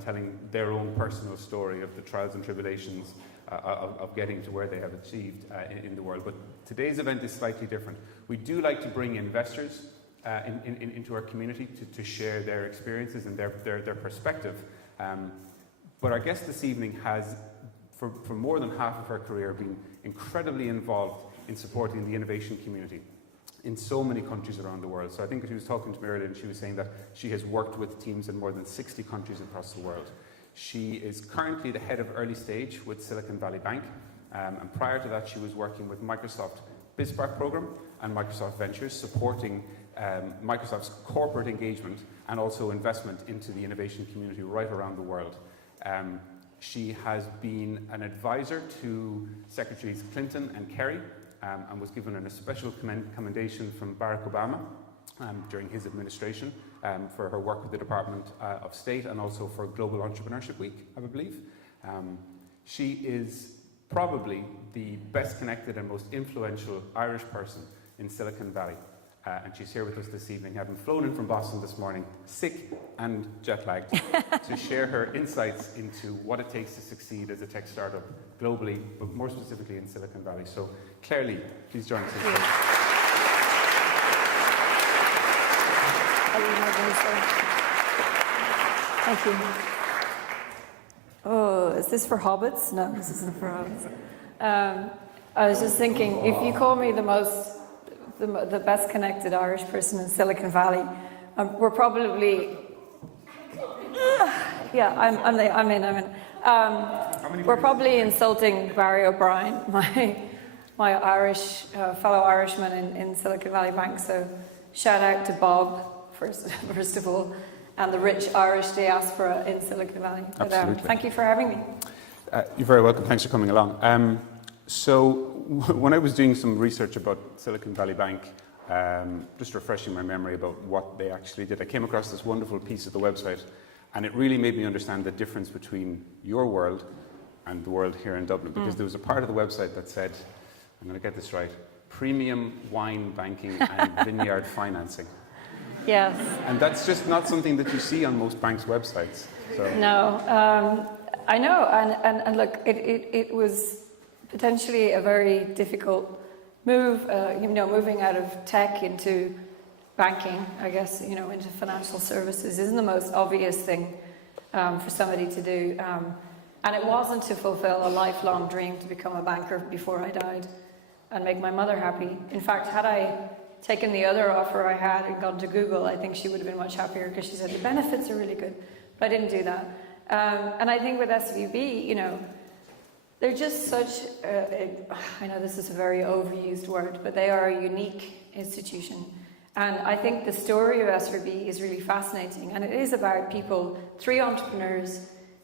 telling their own personal story of the trials and tribulations of getting to where they have achieved in the world. But today's event is slightly different. We do like to bring investors into our community to share their experiences and their perspective. But our guest this evening has, for more than half of her career, been incredibly involved in supporting the innovation community in so many countries around the world. So I think she was talking to me earlier and she was saying that she has worked with teams in more than 60 countries across the world. She is currently the head of early stage with Silicon Valley Bank, and prior to that she was working with Microsoft BizSpark program and Microsoft Ventures, supporting Microsoft's corporate engagement and also investment into the innovation community right around the world. She has been an advisor to Secretaries Clinton and Kerry, and was given a special commendation from Barack Obama during his administration for her work with the Department of State and also for Global Entrepreneurship Week, I believe. She is probably the best connected and most influential Irish person in Silicon Valley. And she's here with us this evening, having flown in from Boston this morning, sick and jet-lagged, to share her insights into what it takes to succeed as a tech startup globally, but more specifically in Silicon Valley. So, Claire Lee, please join us. Thank you. Oh, is this for hobbits? No, this isn't for hobbits. I was just thinking, if you call me the best connected Irish person in Silicon Valley, we're probably, yeah, I'm in. We're probably insulting Barry O'Brien, my Irish fellow Irishman in Silicon Valley Bank. So shout out to Bob first of all, and the rich Irish diaspora in Silicon Valley. But, thank you for having me. You're very welcome. Thanks for coming along. So when I was doing some research about Silicon Valley Bank, just refreshing my memory about what they actually did, I came across this wonderful piece of the website, and it really made me understand the difference between your world and the world here in Dublin, because there was a part of the website that said, I'm going to get this right, premium wine banking and vineyard financing. Yes. And that's just not something that you see on most banks' websites. So. No, I know, and look, it was potentially a very difficult move, moving out of tech into banking, I guess, into financial services isn't the most obvious thing for somebody to do. And it wasn't to fulfill a lifelong dream to become a banker before I died and make my mother happy. In fact, had I taken the other offer I had and gone to Google, I think she would have been much happier because she said the benefits are really good. But I didn't do that. And I think with SVB, they're just such, I know this is a very overused word, but they are a unique institution. And I think the story of SVB is really fascinating. And it is about people, 3 entrepreneurs,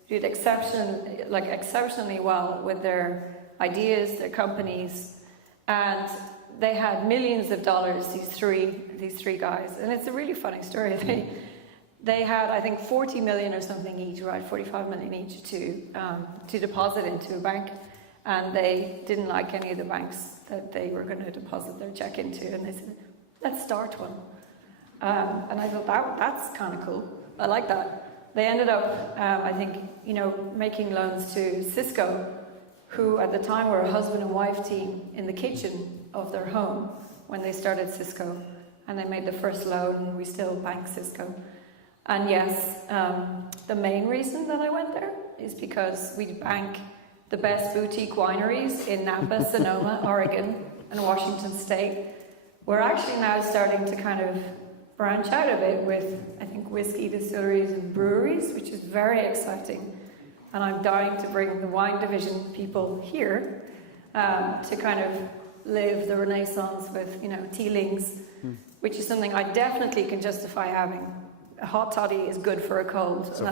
who did exceptionally well with their ideas, their companies, and they had millions of dollars, these three guys. And it's a really funny story. They had, I think, 40 million or something each, right? 45 million each to deposit into a bank. And they didn't like any of the banks that they were going to deposit their check into. And they said, let's start one. And I thought, that's kind of cool. I like that. They ended up, I think, making loans to Cisco, who at the time were a husband and wife team in the kitchen of their home when they started Cisco. And they made the first loan, and we still bank Cisco. And yes, the main reason that I went there is because we bank the best boutique wineries in Napa, Sonoma, Oregon, and Washington State. We're actually now starting to kind of branch out a bit with, I think, whiskey distilleries and breweries, which is very exciting. And I'm dying to bring the wine division people here to kind of live the Renaissance with, Teelings, which is something I definitely can justify having. A hot toddy is good for a cold. So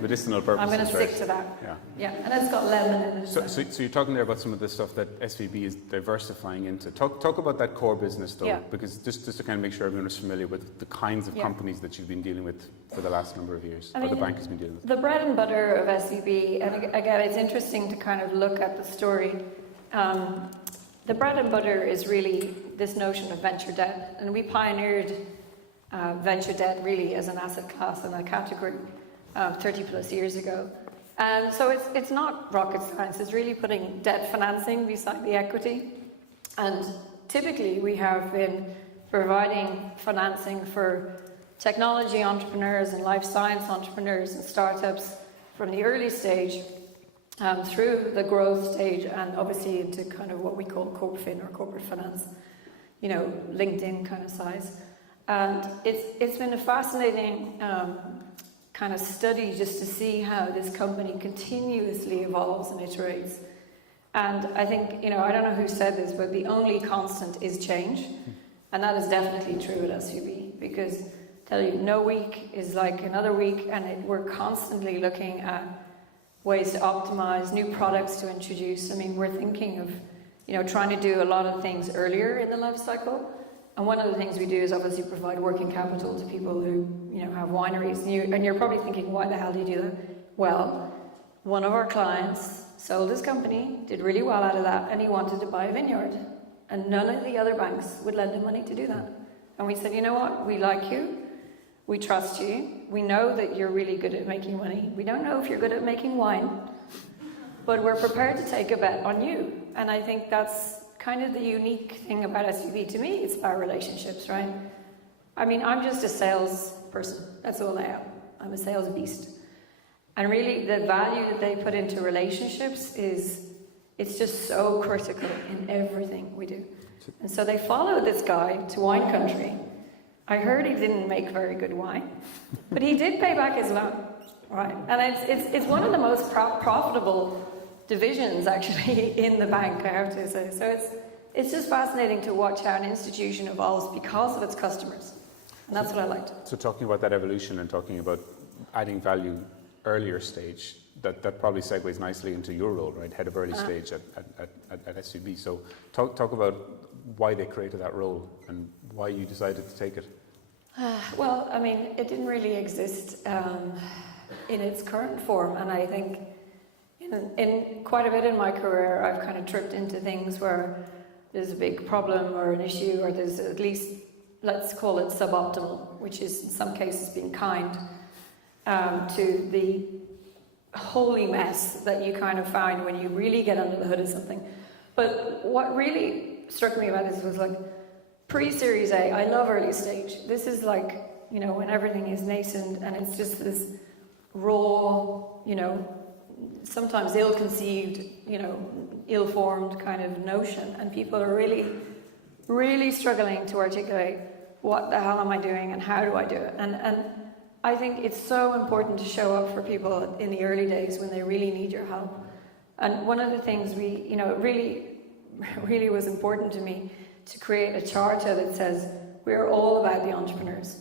medicinal purposes. I'm going to stick to that. Yeah, and it's got lemon in it. So you're talking there about some of the stuff that SVB is diversifying into. Talk about that core business though, because just to kind of make sure everyone is familiar with the kinds of companies that you've been dealing with for the last number of years, or the bank has been dealing with. The bread and butter of SVB, and again, it's interesting to kind of look at the story. The bread and butter is really this notion of venture debt, and we pioneered venture debt really as an asset class and a category. 30 plus years ago. And so it's not rocket science, it's really putting debt financing beside the equity. And typically we have been providing financing for technology entrepreneurs and life science entrepreneurs and startups from the early stage through the growth stage and obviously into kind of what we call corp fin or corporate finance, you know, LinkedIn kind of size. And it's been a fascinating kind of study just to see how this company continuously evolves and iterates. And I think, you know, I don't know who said this, but the only constant is change. And that is definitely true at SUB, because I tell you, no week is like another week, and we're constantly looking at ways to optimize, new products to introduce. I mean, we're thinking of, you know, trying to do a lot of things earlier in the life cycle. And one of the things we do is obviously provide working capital to people who, you know, have wineries. And you're probably thinking, why the hell do you do that? Well, one of our clients sold his company, did really well out of that, and he wanted to buy a vineyard. And none of the other banks would lend him money to do that. And we said, you know what, we like you, we trust you, we know that you're really good at making money. We don't know if you're good at making wine, but we're prepared to take a bet on you. And I think that's kind of the unique thing about SUB. To me, it's about relationships, right? I mean, I'm just a salesperson. That's all I am. I'm a sales beast. And really, the value that they put into relationships it's just so critical in everything we do. And so they followed this guy to wine country. I heard he didn't make very good wine, but he did pay back his loan, right? And it's one of the most profitable divisions actually in the bank, I have to say. So it's just fascinating to watch how an institution evolves because of its customers, and that's what I liked. So talking about that evolution and talking about adding value earlier stage, that probably segues nicely into your role, right? Head of early stage at SUB. So talk about why they created that role and why you decided to take it. Well, I mean, it didn't really exist in its current form, and I think in quite a bit in my career, I've kind of tripped into things where there's a big problem or an issue, or there's at least, let's call it suboptimal, which is in some cases being kind to the holy mess that you kind of find when you really get under the hood of something. But what really struck me about this was like pre-Series A, I love early stage. This is like, you know, when everything is nascent and it's just this raw, you know, sometimes ill-conceived, you know, ill-formed kind of notion, and people are really, really struggling to articulate what the hell am I doing and how do I do it. And I think it's so important to show up for people in the early days when they really need your help. And one of the things we, you know, it really was important to me to create a charter that says we're all about the entrepreneurs.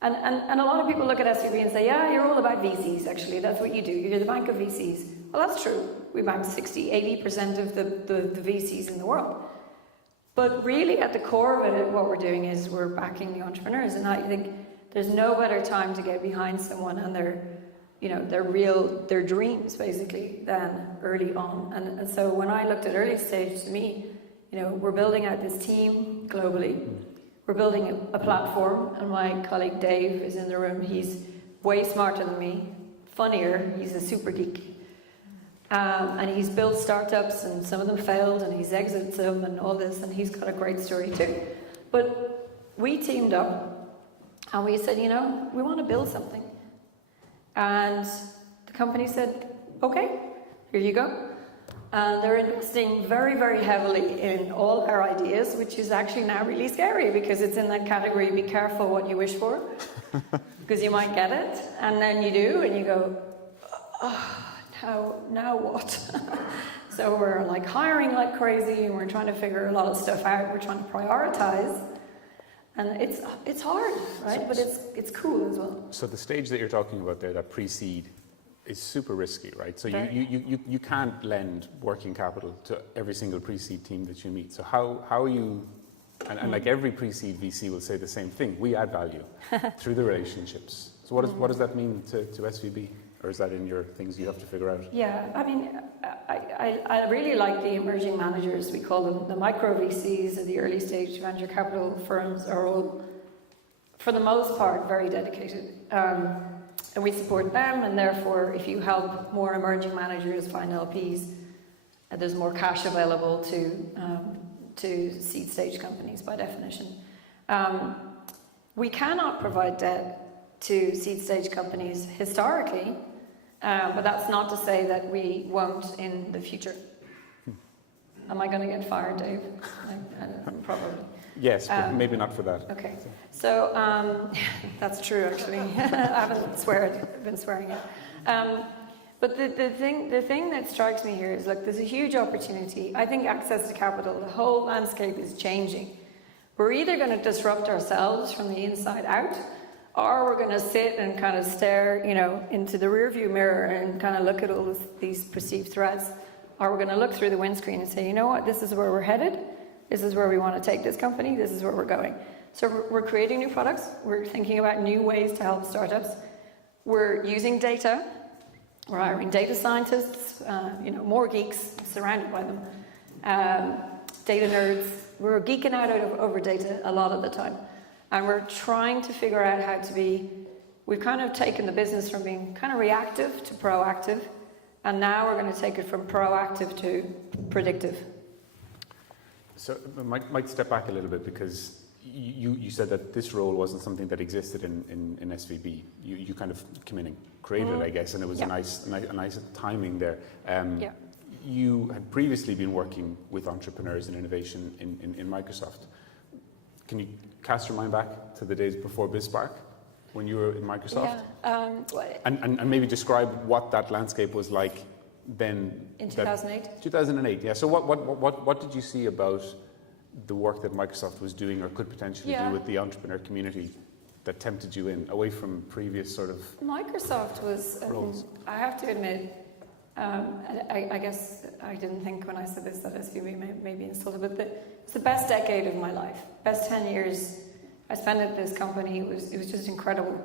And a lot of people look at SUB and say, yeah, you're all about VCs, actually. That's what you do. You're the bank of VCs. Well, that's true. We bank 80% of the VCs in the world. But really, at the core of it, what we're doing is we're backing the entrepreneurs. And I think there's no better time to get behind someone and their dreams, basically, than early on. And so when I looked at early stage, to me, you know, we're building out this team globally. We're building a platform, and my colleague Dave is in the room. He's way smarter than me, funnier. He's a super geek. And he's built startups, and some of them failed, and he's exited them and all this, and he's got a great story too. But we teamed up, and we said, you know, we want to build something. And the company said, okay, here you go. And they're investing very, very heavily in all our ideas, which is actually now really scary because it's in that category, be careful what you wish for, because you might get it. And then you do, and you go, oh, now what? So we're like hiring like crazy, and we're trying to figure a lot of stuff out. We're trying to prioritize. And it's hard, right? But it's cool as well. So the stage that you're talking about there, that pre-seed, is super risky, right? So you can't lend working capital to every single pre-seed team that you meet. So how are you, and like every pre-seed VC will say the same thing, we add value through the relationships. So what does that mean to SVB? Or is that in your things you have to figure out? Yeah, I mean, I really like the emerging managers, we call them. The micro VCs or the early stage venture capital firms are all, for the most part, very dedicated. And we support them, and therefore, if you help more emerging managers find LPs, there's more cash available to seed stage companies by definition. We cannot provide debt to seed stage companies historically, but that's not to say that we won't in the future. Am I going to get fired, Dave? I don't know, probably. Yes, but maybe not for that. Okay, so that's true actually. I haven't been swearing it. But the thing that strikes me here is, look, there's a huge opportunity. I think access to capital, the whole landscape is changing. We're either going to disrupt ourselves from the inside out, or we're going to sit and kind of stare, into the rearview mirror and kind of look at all these perceived threats, or we're going to look through the windscreen and say, you know what, this is where we're headed. This is where we want to take this company. This is where we're going. So we're creating new products. We're thinking about new ways to help startups. We're using data. We're hiring data scientists, more geeks, surrounded by them, data nerds. We're geeking out over data a lot of the time. And we're trying to figure out how to we've kind of taken the business from being kind of reactive to proactive. And now we're going to take it from proactive to predictive. So I might step back a little bit, because you said that this role wasn't something that existed in SVB. You kind of came in and created it, I guess, and it was a nice timing there. You had previously been working with entrepreneurs and innovation in Microsoft. Can you cast your mind back to the days before BizSpark, when you were in Microsoft? Yeah. And maybe describe what that landscape was like then. In 2008? 2008, yeah. So what did you see about the work that Microsoft was doing, or could potentially do, with the entrepreneur community that tempted you in, away from previous sort of Microsoft was, roles? I have to admit, I guess I didn't think when I said this that SVB may be insulted, but it's the best decade of my life. Best 10 years I spent at this company. It was just incredible.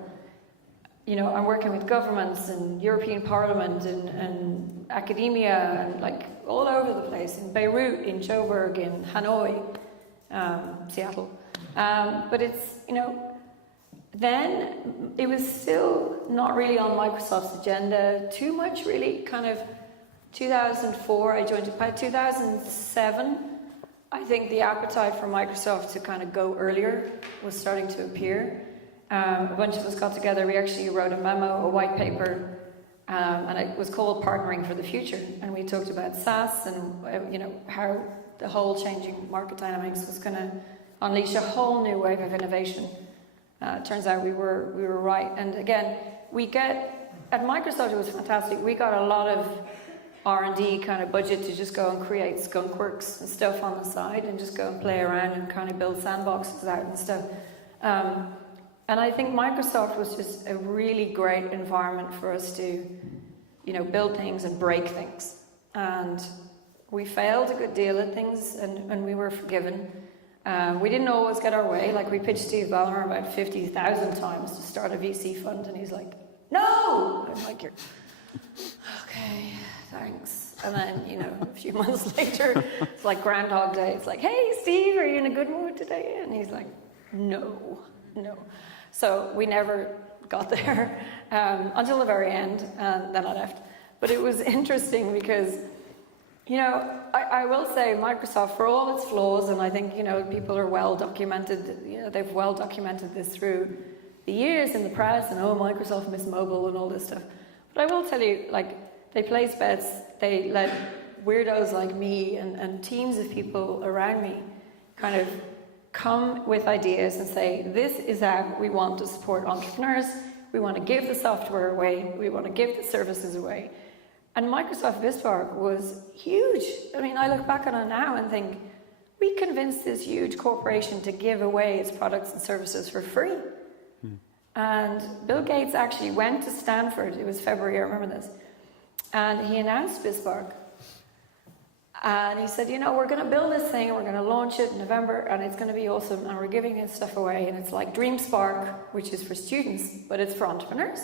I'm working with governments and European Parliament and academia and like all over the place, in Beirut, in Joburg, in Hanoi, Seattle. But it's, then it was still not really on Microsoft's agenda too much, really. Kind of 2004, I joined it. By 2007, I think the appetite for Microsoft to kind of go earlier was starting to appear. A bunch of us got together. We actually wrote a memo, a white paper, and it was called Partnering for the Future. And we talked about SaaS and how the whole changing market dynamics was going to unleash a whole new wave of innovation. Turns out we were right. And again, at Microsoft, it was fantastic. We got a lot of R&D kind of budget to just go and create skunkworks and stuff on the side and just go and play around and kind of build sandboxes out and stuff. And I think Microsoft was just a really great environment for us to, build things and break things. And we failed a good deal at things, and we were forgiven. We didn't always get our way. Like, we pitched Steve Ballmer about 50,000 times to start a VC fund, and he's like, no! I'm like, you're okay, thanks. And then, a few months later, it's like Groundhog Day. It's like, hey, Steve, are you in a good mood today? And he's like, no. So we never got there until the very end, and then I left. But it was interesting because, I will say Microsoft, for all its flaws, and I think, people are well documented, they've well documented this through the years in the press, and Microsoft missed mobile and all this stuff. But I will tell you, they placed bets, they let weirdos like me and teams of people around me kind of come with ideas and say, this is how we want to support entrepreneurs. We want to give the software away. We want to give the services away. And Microsoft BizSpark was huge. I mean, I look back on it now and think, we convinced this huge corporation to give away its products and services for free. And Bill Gates actually went to Stanford. It was February, I remember this. And he announced BizSpark. And he said, we're going to build this thing, we're going to launch it in November, and it's going to be awesome, and we're giving this stuff away, and it's like DreamSpark, which is for students, but it's for entrepreneurs.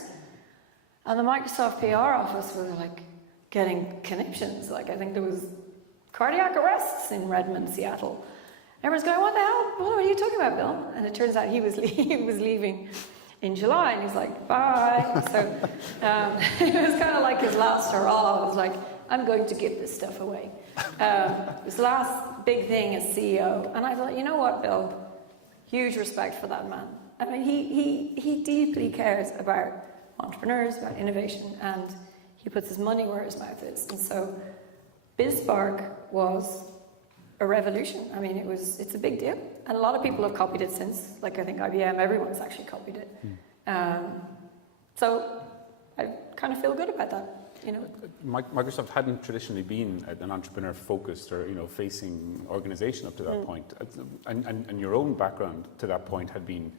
And the Microsoft PR office was like getting conniptions. Like, I think there was cardiac arrests in Redmond, Seattle. Everyone's going, what the hell? What are you talking about, Bill? And it turns out he was leaving. in July, and he's like, bye. So it was kind of like his last hurrah. It was like, I'm going to give this stuff away. His last big thing as CEO. And I thought, you know what, Bill? Huge respect for that man. I mean, he deeply cares about entrepreneurs, about innovation, and he puts his money where his mouth is. And so BizSpark was a revolution. I mean, it's a big deal. And a lot of people have copied it since. Like, I think IBM, everyone's actually copied it. So I kind of feel good about that. You know, Microsoft hadn't traditionally been an entrepreneur-focused or facing organization up to that point, and your own background to that point had been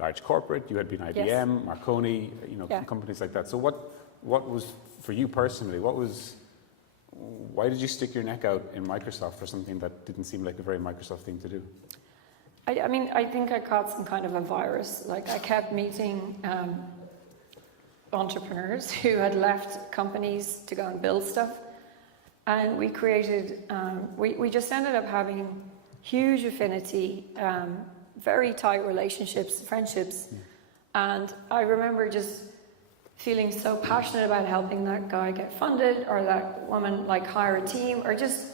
large corporate. You had been IBM, yes. Marconi, companies like that. So what was for you personally? Why did you stick your neck out in Microsoft for something that didn't seem like a very Microsoft thing to do? I mean, I think I caught some kind of a virus. Like, I kept meeting entrepreneurs who had left companies to go and build stuff. And we created, we just ended up having huge affinity, very tight relationships, friendships. And I remember just feeling so passionate about helping that guy get funded, or that woman like hire a team, or just,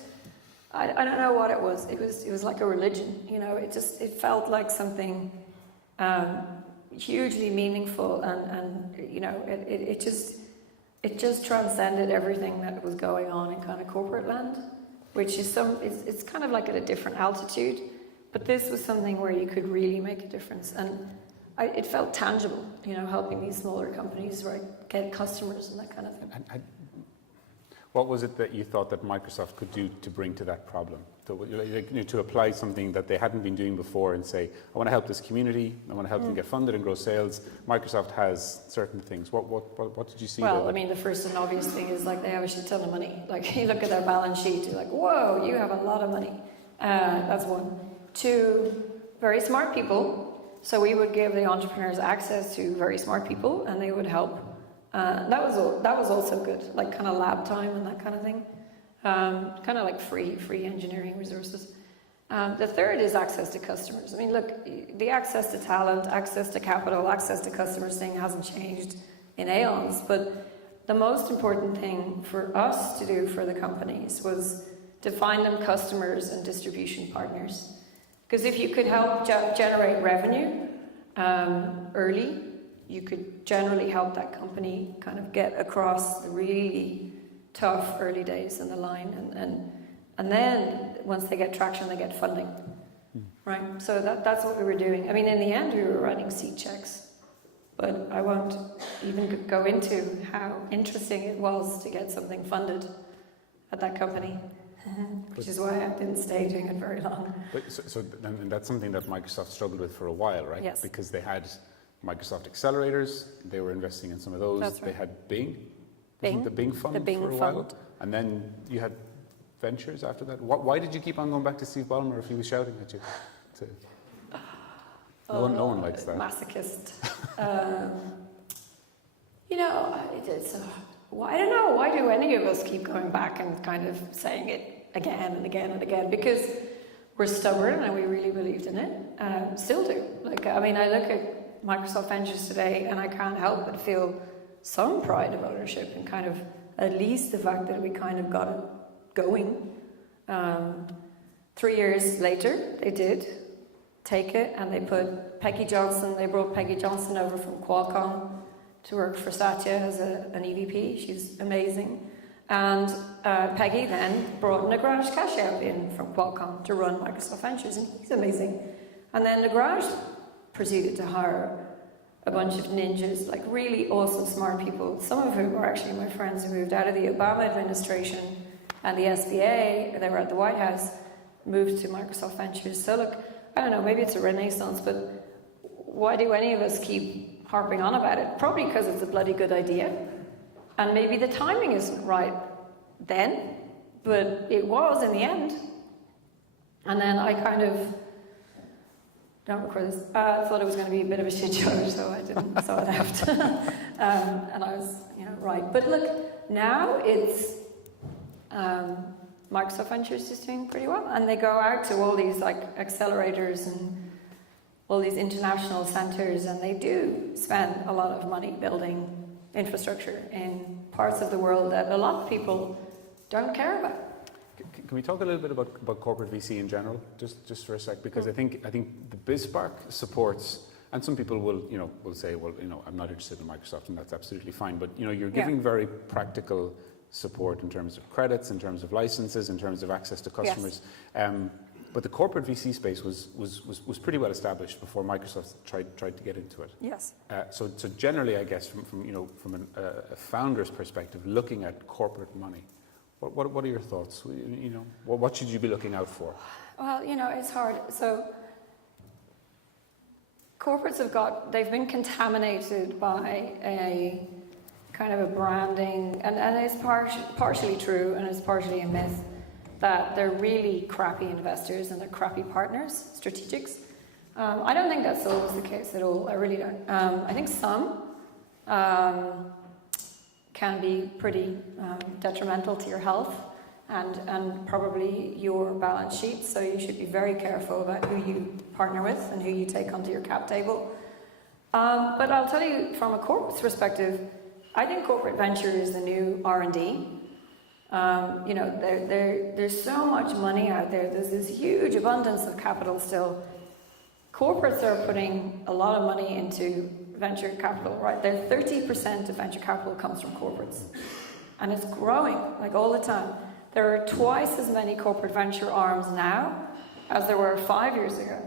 I don't know what it was. It was like a religion, it felt like something hugely meaningful, and it just transcended everything that was going on in kind of corporate land, which is it's kind of like at a different altitude, but this was something where you could really make a difference, and it felt tangible, helping these smaller companies get customers and that kind of thing. And what was it that you thought that Microsoft could do to bring to that problem? To apply something that they hadn't been doing before and say, I want to help this community, I want to help them get funded and grow sales. Microsoft has certain things. What did you see there? Well, I mean, the first and obvious thing is like they have a shit ton of money. Like, you look at their balance sheet, you're like, whoa, you have a lot of money. That's one. Two, very smart people. So we would give the entrepreneurs access to very smart people, and they would help. That was also good, like kind of lab time and that kind of thing. Kind of like free engineering resources. The third is access to customers. I mean, look, the access to talent, access to capital, access to customers thing hasn't changed in aeons, but the most important thing for us to do for the companies was to find them customers and distribution partners. Because if you could help generate revenue early, you could generally help that company kind of get across the really tough early days in the line, and then once they get traction, they get funding, right? So that's what we were doing. I mean, in the end, we were writing seed checks, but I won't even go into how interesting it was to get something funded at that company, which is why I didn't stay doing it very long. But and that's something that Microsoft struggled with for a while, right? Yes. Because they had Microsoft accelerators, they were investing in some of those. That's right. They had Bing. Bing, the Bing fund the Bing for a while, fund. and then you had Ventures after that. Why did you keep on going back to Steve Ballmer if he was shouting at you? No one likes that. Masochist. I don't know. Why do any of us keep going back and kind of saying it again and again and again? Because we're stubborn and we really believed in it. Still do. I look at Microsoft Ventures today and I can't help but feel some pride of ownership, and kind of at least the fact that we kind of got it going. 3 years later, they did take it, and they brought Peggy Johnson over from Qualcomm to work for Satya as an EVP. She's amazing. And Peggy then brought Nagraj Kashyap in from Qualcomm to run Microsoft Ventures, and he's amazing. And then Nagraj proceeded to hire a bunch of ninjas, like really awesome, smart people, some of whom are actually my friends who moved out of the Obama administration and the SBA. They were at the White House, moved to Microsoft Ventures. So look, I don't know, maybe it's a renaissance, but why do any of us keep harping on about it? Probably because it's a bloody good idea. And maybe the timing isn't right then, but it was in the end. And then I kind of, don't record this, I thought it was going to be a bit of a shit show, so I didn't, so I left. And I was, right. But look, now it's, Microsoft Ventures is doing pretty well, and they go out to all these like accelerators and all these international centres, and they do spend a lot of money building infrastructure in parts of the world that a lot of people don't care about. Can we talk a little bit about corporate VC in general, just for a sec? Because I think the BizSpark supports, and some people will say, well, I'm not interested in Microsoft, and that's absolutely fine. But you're giving very practical support in terms of credits, in terms of licenses, in terms of access to customers. Yes. But the corporate VC space was pretty well established before Microsoft tried to get into it. Yes. So generally, I guess from a founder's perspective, looking at corporate money, what are your thoughts? What should you be looking out for? Well, it's hard. So corporates they've been contaminated by a kind of a branding, and it's partially true and it's partially a myth, that they're really crappy investors and they're crappy partners, strategics. I don't think that's always the case at all. I really don't. I think some can be pretty detrimental to your health and probably your balance sheet. So you should be very careful about who you partner with and who you take onto your cap table. But I'll tell you, from a corporate perspective, I think corporate venture is the new R&D. There's so much money out there. There's this huge abundance of capital still. Corporates are putting a lot of money into venture capital, right? 30% of venture capital comes from corporates. And it's growing, all the time. There are twice as many corporate venture arms now as there were 5 years ago.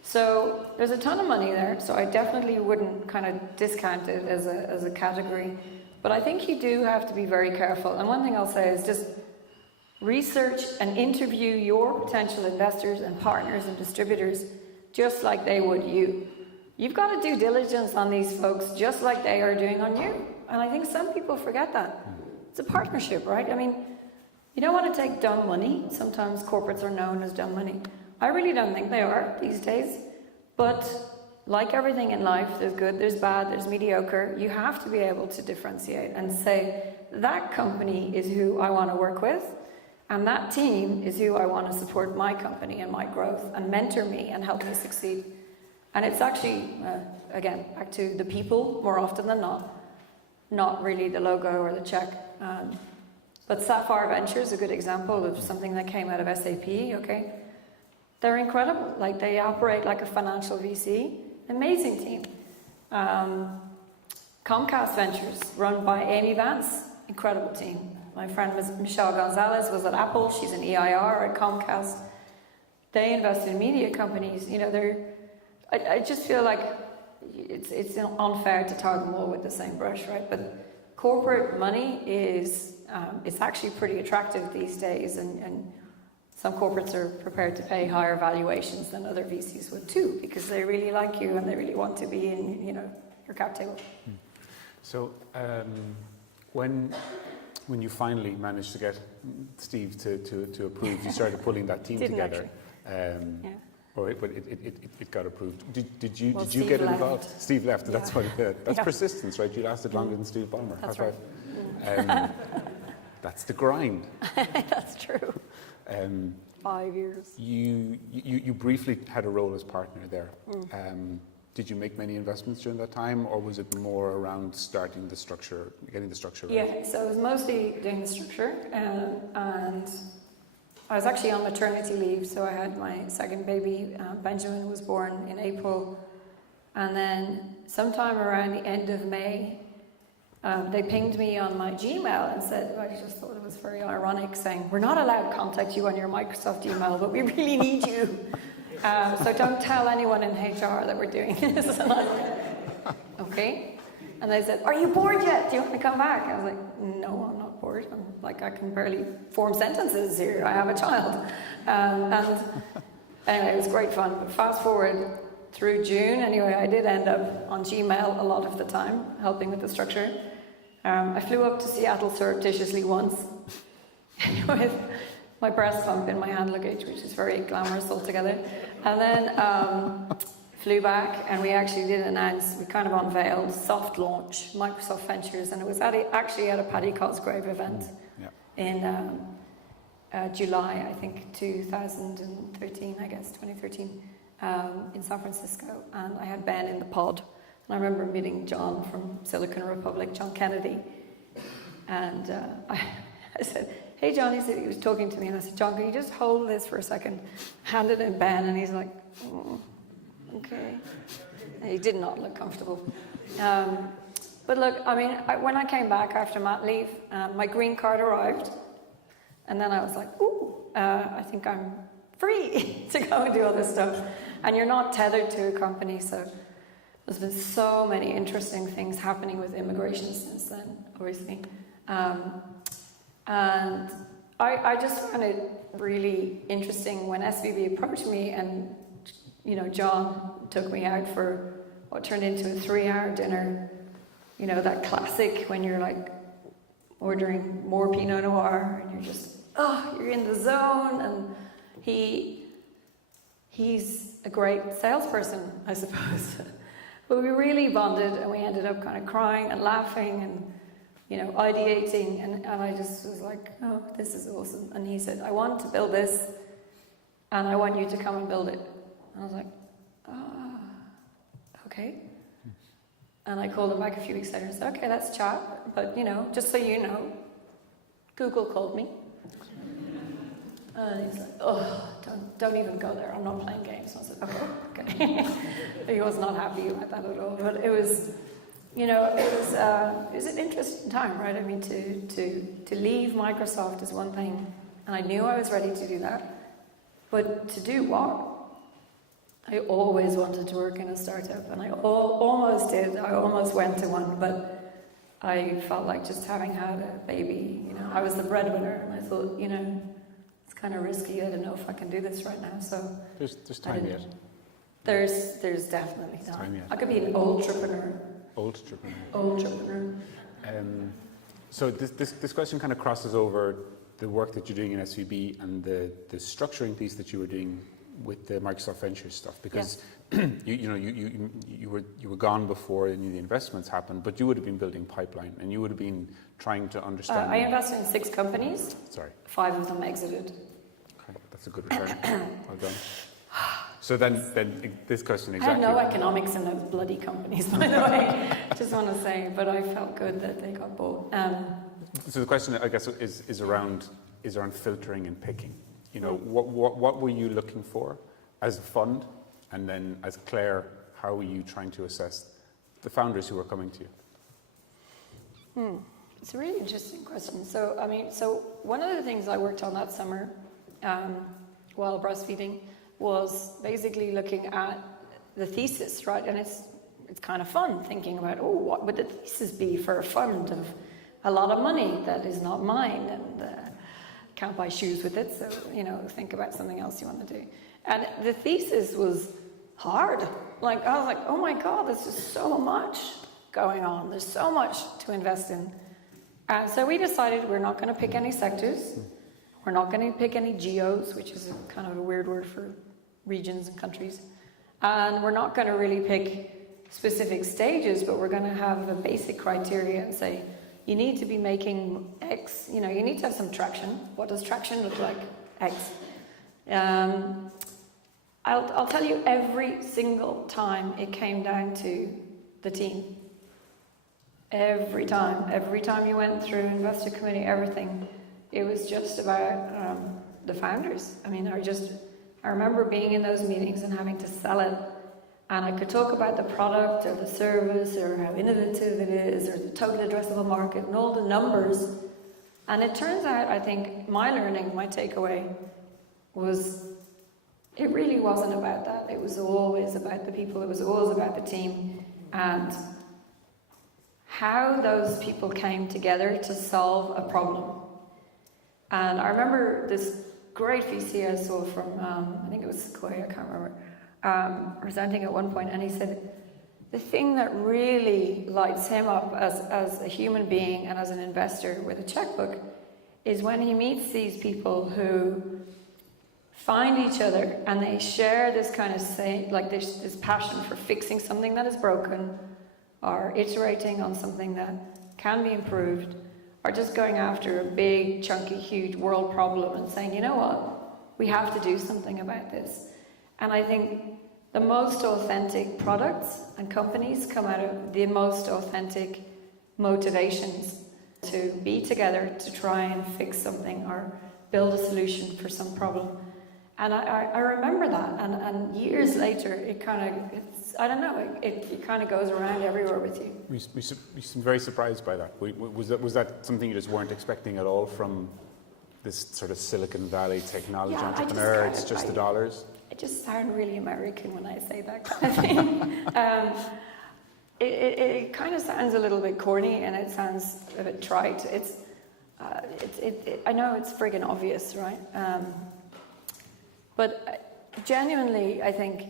So there's a ton of money there. So I definitely wouldn't kind of discount it as a category. But I think you do have to be very careful. And one thing I'll say is just research and interview your potential investors and partners and distributors just like they would you. You've got to do diligence on these folks just like they are doing on you. And I think some people forget that. It's a partnership, right? I mean, you don't want to take dumb money. Sometimes corporates are known as dumb money. I really don't think they are these days. But like everything in life, there's good, there's bad, there's mediocre. You have to be able to differentiate and say, that company is who I want to work with, and that team is who I want to support my company and my growth and mentor me and help me succeed. And it's actually, again, back to the people more often than not really the logo or the check. But Sapphire Ventures is a good example of something that came out of SAP, okay? They're incredible. They operate like a financial VC. Amazing team. Comcast Ventures, run by Amy Vance. Incredible team. My friend Michelle Gonzalez was at Apple. She's an EIR at Comcast. They invest in media companies. I just feel like it's unfair to tar them all with the same brush, right? But corporate money is it's actually pretty attractive these days, and some corporates are prepared to pay higher valuations than other VCs would too, because they really like you and they really want to be in your cap table. So when you finally managed to get Steve to approve, you started pulling that team together. But it got approved. Did you get involved? Steve left. Yeah. That's what. That's persistence, right? You lasted longer than Steve Ballmer. That's right. That's the grind. That's true. 5 years. You briefly had a role as partner there. Did you make many investments during that time, or was it more around starting the structure, getting the structure right? Yeah, so it was mostly doing the structure, and I was actually on maternity leave, so I had my second baby. Benjamin was born in April, and then sometime around the end of May, they pinged me on my Gmail and said, I just thought it was very ironic, saying, we're not allowed to contact you on your Microsoft email, but we really need you. So don't tell anyone in HR that we're doing this. And I was like, okay. And they said, are you bored yet? Do you want to come back? I was like, no, I'm not bored. I can barely form sentences here. I have a child. And anyway, it was great fun. But fast forward through June, anyway, I did end up on Gmail a lot of the time, helping with the structure. I flew up to Seattle surreptitiously once with my breast pump in my hand luggage, which is very glamorous altogether. And then flew back, and we actually did announce, we kind of unveiled soft launch Microsoft Ventures, and it was actually at a Paddy Cosgrave event in July, I think, 2013, I guess, 2013. in San Francisco, and I had Ben in the pod. And I remember meeting John from Silicon Republic, John Kennedy, and I said, "Hey, John," he was talking to me, and I said, "John, can you just hold this for a second?" Handed him Ben, and he's like, "Oh, okay." And he did not look comfortable. But look, I mean, when I came back after mat leave, my green card arrived, and then I was like, "Ooh, I think I'm free to go and do all this stuff." And you're not tethered to a company, so there's been so many interesting things happening with immigration since then, obviously. And I just found it really interesting when SVB approached me, and John took me out for what turned into a 3-hour dinner. That classic when you're like ordering more Pinot Noir and you're just, you're in the zone. And he's a great salesperson, I suppose. But we really bonded, and we ended up kind of crying and laughing and ideating, and I just was like, "Oh, this is awesome." And he said, "I want to build this, and I want you to come and build it." And I was like, okay. And I called him back a few weeks later and said, "Okay, let's chat, but just so you know, Google called me." And he's like, "Oh, don't even go there. I'm not playing games." So I said, "Okay." He was not happy about that at all. But it was, it was an interesting time, right? I mean, to leave Microsoft is one thing, and I knew I was ready to do that. But to do what? I always wanted to work in a startup, and I almost did. I almost went to one, but I felt like just having had a baby, I was the breadwinner, and I thought, it's kind of risky. I don't know if I can do this right now. So there's time yet. There's definitely time yet. I could be an entrepreneur. Entrepreneur. So this question kind of crosses over the work that you're doing in SVB and the structuring piece that you were doing with the Microsoft Ventures stuff, because you were gone before any of the investments happened, but you would have been building pipeline, and you would have been trying to understand. I invested in 6 companies. Sorry. 5 of them exited. Okay, that's a good return. Well done. So then this question exactly. I had no economics in those bloody companies, by the way. Just want to say, but I felt good that they got bought. So the question, I guess, is around filtering and picking. What were you looking for as a fund, and then as Claire, how were you trying to assess the founders who were coming to you? It's a really interesting question. So one of the things I worked on that summer while breastfeeding was basically looking at the thesis, right? And it's kind of fun thinking about, what would the thesis be for a fund of a lot of money that is not mine, and can't buy shoes with it, so think about something else you want to do. And the thesis was hard. Like, I was like, oh my God, there's just so much going on. There's so much to invest in. And so we decided we're not going to pick any sectors. We're not going to pick any geos, which is kind of a weird word for regions and countries. And we're not going to really pick specific stages, but we're going to have a basic criteria and say, you need to be making X, you need to have some traction. What does traction look like? X. I'll tell you, every single time it came down to the team. Every time you went through investor committee, everything, it was just about the founders. I mean, I remember being in those meetings and having to sell it, and I could talk about the product or the service or how innovative it is or the total addressable market and all the numbers. And it turns out, I think, my takeaway was it really wasn't about that. It was always about the people. It was always about the team and how those people came together to solve a problem. And I remember this great VC I saw from, I think it was Sequoia, I can't remember, presenting at one point, and he said, the thing that really lights him up as a human being and as an investor with a checkbook is when he meets these people who find each other and they share this kind of this passion for fixing something that is broken, or iterating on something that can be improved, or just going after a big, chunky, huge world problem and saying, you know what, we have to do something about this. And I think the most authentic products and companies come out of the most authentic motivations to be together to try and fix something or build a solution for some problem. And I remember that, and years later, it kind of, I don't know, it kind of goes around everywhere with you. We seem very surprised by that. Was that something you just weren't expecting at all from this sort of Silicon Valley technology entrepreneur? It's just the dollars? I just sound really American when I say that kind of thing. It kind of sounds a little bit corny, and it sounds a bit trite. I know it's friggin' obvious, right? But genuinely, I think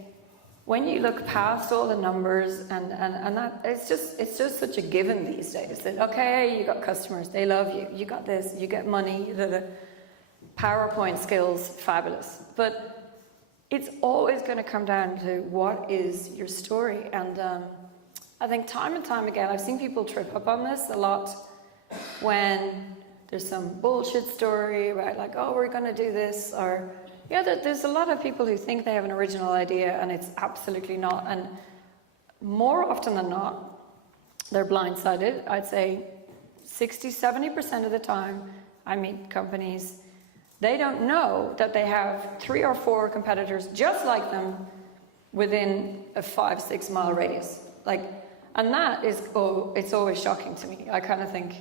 when you look past all the numbers and that, it's just such a given these days that, okay, you got customers, they love you, you got this, you get money, the PowerPoint skills, fabulous. But it's always going to come down to what is your story. And I think time and time again, I've seen people trip up on this a lot when there's some bullshit story about like, oh, we're going to do this, or there's a lot of people who think they have an original idea and it's absolutely not. And more often than not, they're blindsided. I'd say 60-70% of the time I meet companies, they don't know that they have 3 or 4 competitors just like them within a 5-6 mile radius. And that is, it's always shocking to me. I kind of think,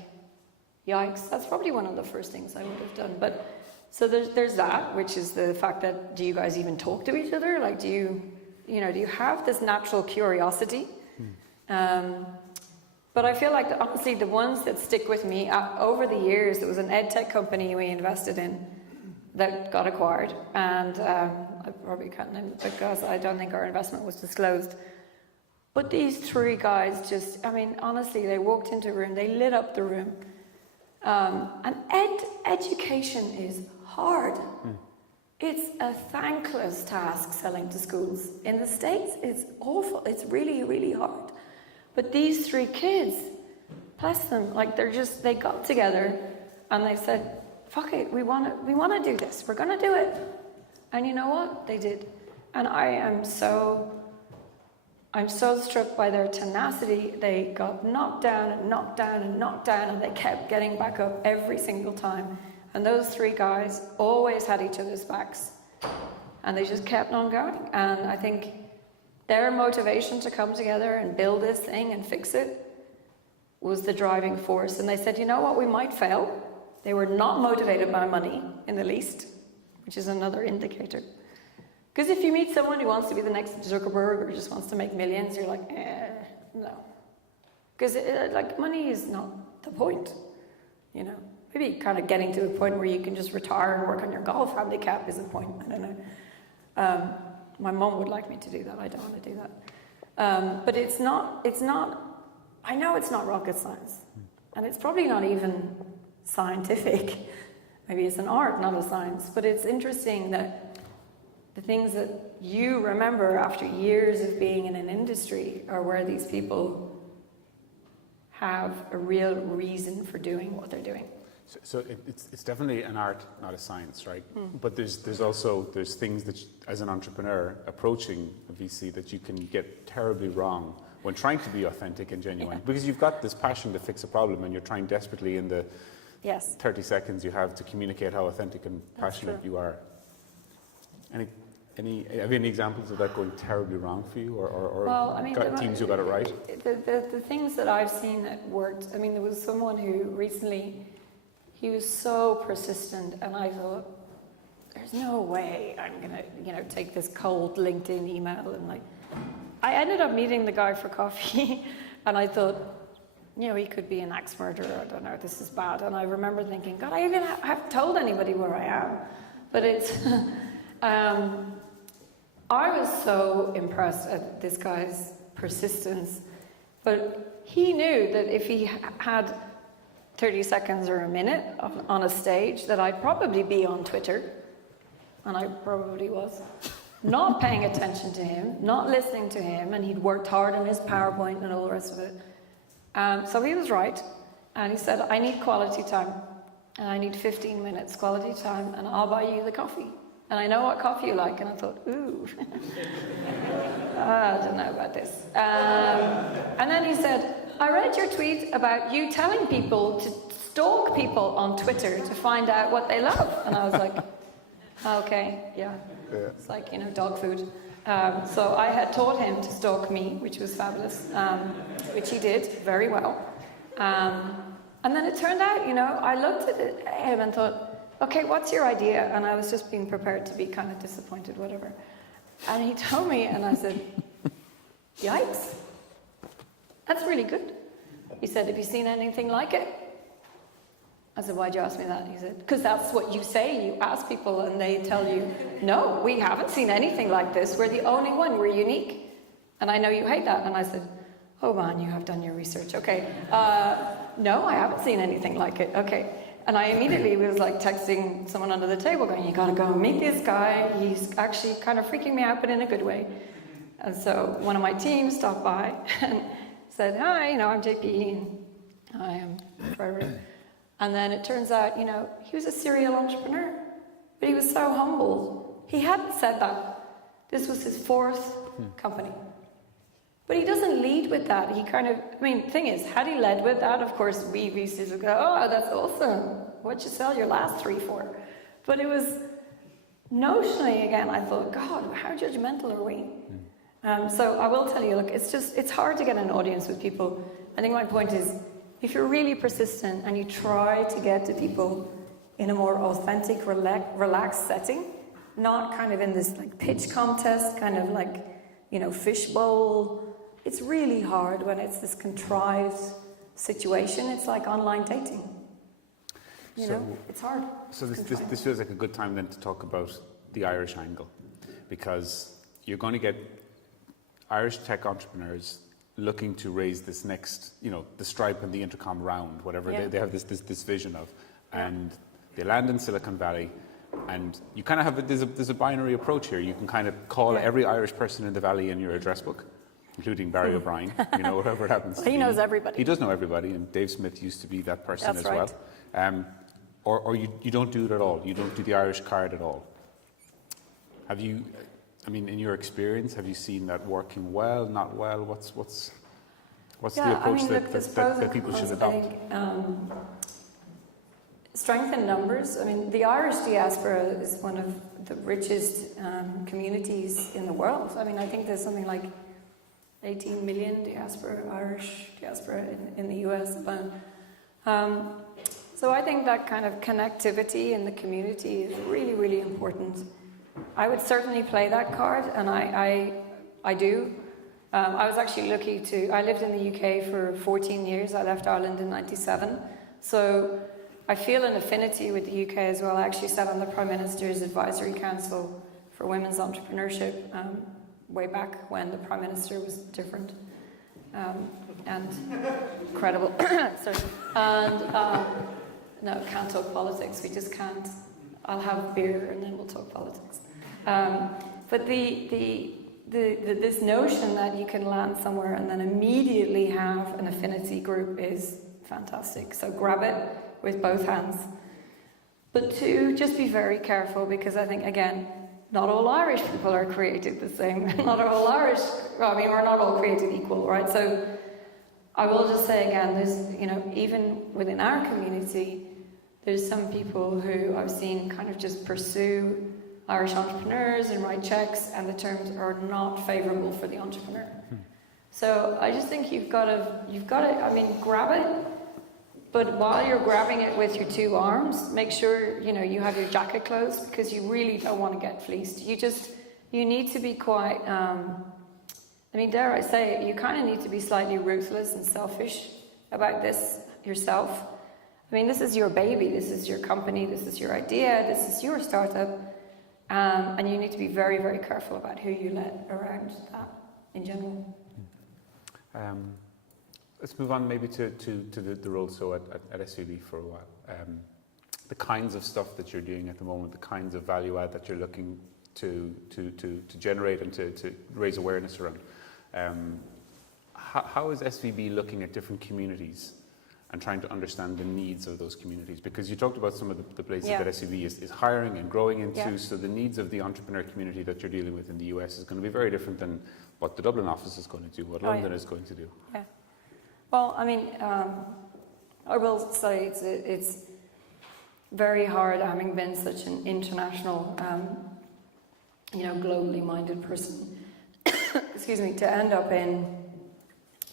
yikes, that's probably one of the first things I would have done. But so there's that, which is the fact that, do you guys even talk to each other? Like, do you have this natural curiosity? But I feel like, honestly, the ones that stick with me over the years, there was an ed tech company we invested in that got acquired, and I probably can't name it because I don't think our investment was disclosed. But these 3 guys just, I mean, honestly, they walked into a room, they lit up the room. And education is hard. It's a thankless task selling to schools. In the States, it's awful. It's really, really hard. But these 3 kids, bless them, like they got together and they said, fuck it, we want to do this. We're going to do it. And you know what? They did. And I'm so struck by their tenacity. They got knocked down and knocked down and knocked down, and they kept getting back up every single time. And those 3 guys always had each other's backs, and they just kept on going. And I think their motivation to come together and build this thing and fix it was the driving force. And they said, you know what, we might fail. They were not motivated by money in the least, which is another indicator. Because if you meet someone who wants to be the next Zuckerberg or just wants to make millions, you're like, no. Because money is not the point, Maybe kind of getting to a point where you can just retire and work on your golf handicap is the point. I don't know. My mom would like me to do that. I don't want to do that. But it's not, I know it's not rocket science. And it's probably not even scientific. Maybe it's an art, not a science. But it's interesting that the things that you remember after years of being in an industry are where these people have a real reason for doing what they're doing. So it's definitely an art, not a science, right? But there's also things that, as an entrepreneur approaching a VC, that you can get terribly wrong when trying to be authentic and genuine, because you've got this passion to fix a problem, and you're trying desperately in the 30 seconds you have to communicate how authentic and passionate you are. Have you any examples of that going terribly wrong for you, or teams who got it right? The things that I've seen that worked. I mean, there was someone who recently, he was so persistent, and I thought, there's no way I'm gonna, take this cold LinkedIn email, and I ended up meeting the guy for coffee, and I thought, he could be an axe murderer. I don't know. This is bad. And I remember thinking, God, I even haven't told anybody where I am, but it's. I was so impressed at this guy's persistence, but he knew that if he had 30 seconds or a minute on a stage, that I'd probably be on Twitter, and I probably was, not paying attention to him, not listening to him, and he'd worked hard on his PowerPoint and all the rest of it. So he was right, and he said, I need quality time, and I need 15 minutes quality time, and I'll buy you the coffee. And I know what coffee you like, and I thought, ooh. I don't know about this. And then he said, I read your tweet about you telling people to stalk people on Twitter to find out what they love. And I was like, okay, yeah. It's like, dog food. So I had taught him to stalk me, which was fabulous, which he did very well. And then it turned out, I looked at him and thought, okay, what's your idea? And I was just being prepared to be kind of disappointed, whatever. And he told me, and I said, yikes, that's really good. He said, have you seen anything like it? I said, why'd you ask me that? He said, because that's what you say. You ask people and they tell you, no, we haven't seen anything like this. We're the only one. We're unique. And I know you hate that. And I said, oh man, you have done your research. Okay. No, I haven't seen anything like it. Okay. And I immediately was like texting someone under the table going, you got to go and meet this guy. He's actually kind of freaking me out, but in a good way. And so one of my team stopped by and said, hi, I'm JP and I am Frederick. And then it turns out, he was a serial entrepreneur, but he was so humble. He hadn't said that. This was his fourth company. But he doesn't lead with that. He thing is, had he led with that, of course, we VCs would go, oh, that's awesome. What'd you sell your last 3 for? But it was notionally, again, I thought, God, how judgmental are we? So I will tell you, look, it's hard to get an audience with people. I think my point is, if you're really persistent and you try to get to people in a more authentic, relaxed setting, not kind of in this like pitch contest, kind of like, fishbowl. It's really hard when it's this contrived situation. It's like online dating. It's hard. So this feels like a good time then to talk about the Irish angle, because you're going to get Irish tech entrepreneurs looking to raise this next, the Stripe and the Intercom round, whatever they have this vision of, and they land in Silicon Valley, and you kind of have there's a binary approach here. You can kind of call every Irish person in the Valley in your address book, including Barry O'Brien, whatever it happens. He knows everybody. He does know everybody, and Dave Smith used to be that person That's as right. well. Or you don't do it at all. You don't do the Irish card at all. Have you? In your experience, have you seen that working well, not well? What's the approach that people should adopt? Strength in numbers. The Irish diaspora is one of the richest communities in the world. I think there's something like 18 million Irish diaspora in the US alone. So I think that kind of connectivity in the community is really, really important. I would certainly play that card, and I do. I was actually lucky I lived in the UK for 14 years. I left Ireland in 97. So I feel an affinity with the UK as well. I actually sat on the Prime Minister's Advisory Council for Women's Entrepreneurship way back when the Prime Minister was different and credible. Sorry. And no, can't talk politics. We just can't. I'll have beer and then we'll talk politics. But this notion that you can land somewhere and then immediately have an affinity group is fantastic. So grab it with both hands. But 2, just be very careful, because I think, again, not all Irish people are created the same. Not all Irish, we're not all created equal, right? So I will just say again, there's, even within our community, there's some people who I've seen kind of just pursue Irish entrepreneurs and write checks, and the terms are not favourable for the entrepreneur. So I just think you've got to, grab it, but while you're grabbing it with your 2 arms, make sure, you have your jacket closed, because you really don't want to get fleeced. You need to be quite, dare I say it, you kind of need to be slightly ruthless and selfish about this yourself. This is your baby, this is your company, this is your idea, this is your startup. And you need to be very, very careful about who you let around that in general. Let's move on maybe to the role at SVB for a while. The kinds of stuff that you're doing at the moment, the kinds of value add that you're looking to generate and to raise awareness around. How is SVB looking at different communities and trying to understand the needs of those communities? Because you talked about some of the places Yeah. that SVB is hiring and growing into, Yeah. so the needs of the entrepreneur community that you're dealing with in the US is going to be very different than what the Dublin office is going to do, what London is going to do. Yeah. Well, I mean, I will say it's very hard, having been such an international, globally minded person, excuse me, to end up in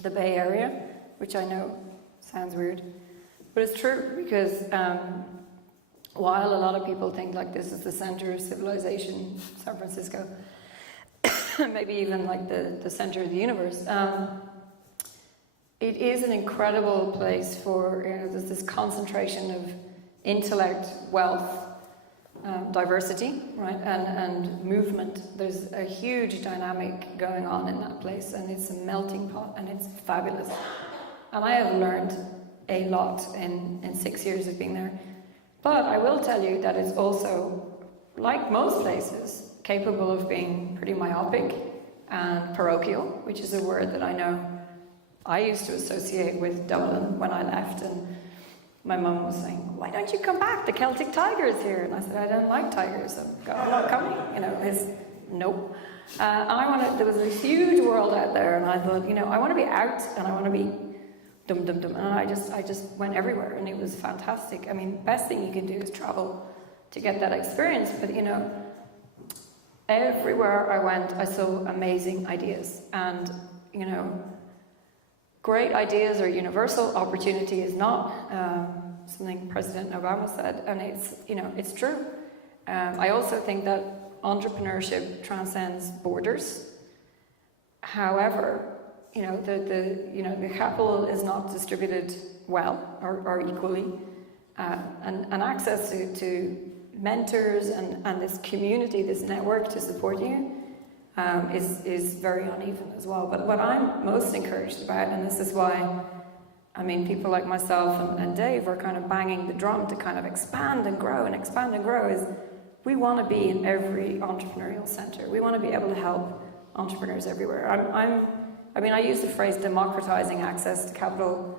the Bay Area, which I know sounds weird, but it's true, because while a lot of people think like this is the center of civilization, San Francisco, maybe even like the center of the universe, it is an incredible place for, there's this concentration of intellect, wealth, diversity, right, and movement. There's a huge dynamic going on in that place, and it's a melting pot, and it's fabulous. And I have learned a lot in 6 years of being there. But I will tell you that it's also, like most places, capable of being pretty myopic and parochial, which is a word that I know I used to associate with Dublin when I left, and my mum was saying, "Why don't you come back? The Celtic Tiger is here." And I said, "I don't like tigers, so I'm not coming." Nope. And there was a huge world out there, and I thought, I want to be out, and I want to be dum dum dum. And I just went everywhere, and it was fantastic. I mean, best thing you can do is travel to get that experience. But everywhere I went, I saw amazing ideas, and great ideas are universal. Opportunity is not, something President Obama said, and it's true. I also think that entrepreneurship transcends borders. However, the capital is not distributed well or equally, and access to mentors and this community, this network to support you is very uneven as well. But what I'm most encouraged about, and this is why, people like myself and Dave are kind of banging the drum to kind of expand and grow, is we want to be in every entrepreneurial center. We want to be able to help entrepreneurs everywhere. I use the phrase democratizing access to capital,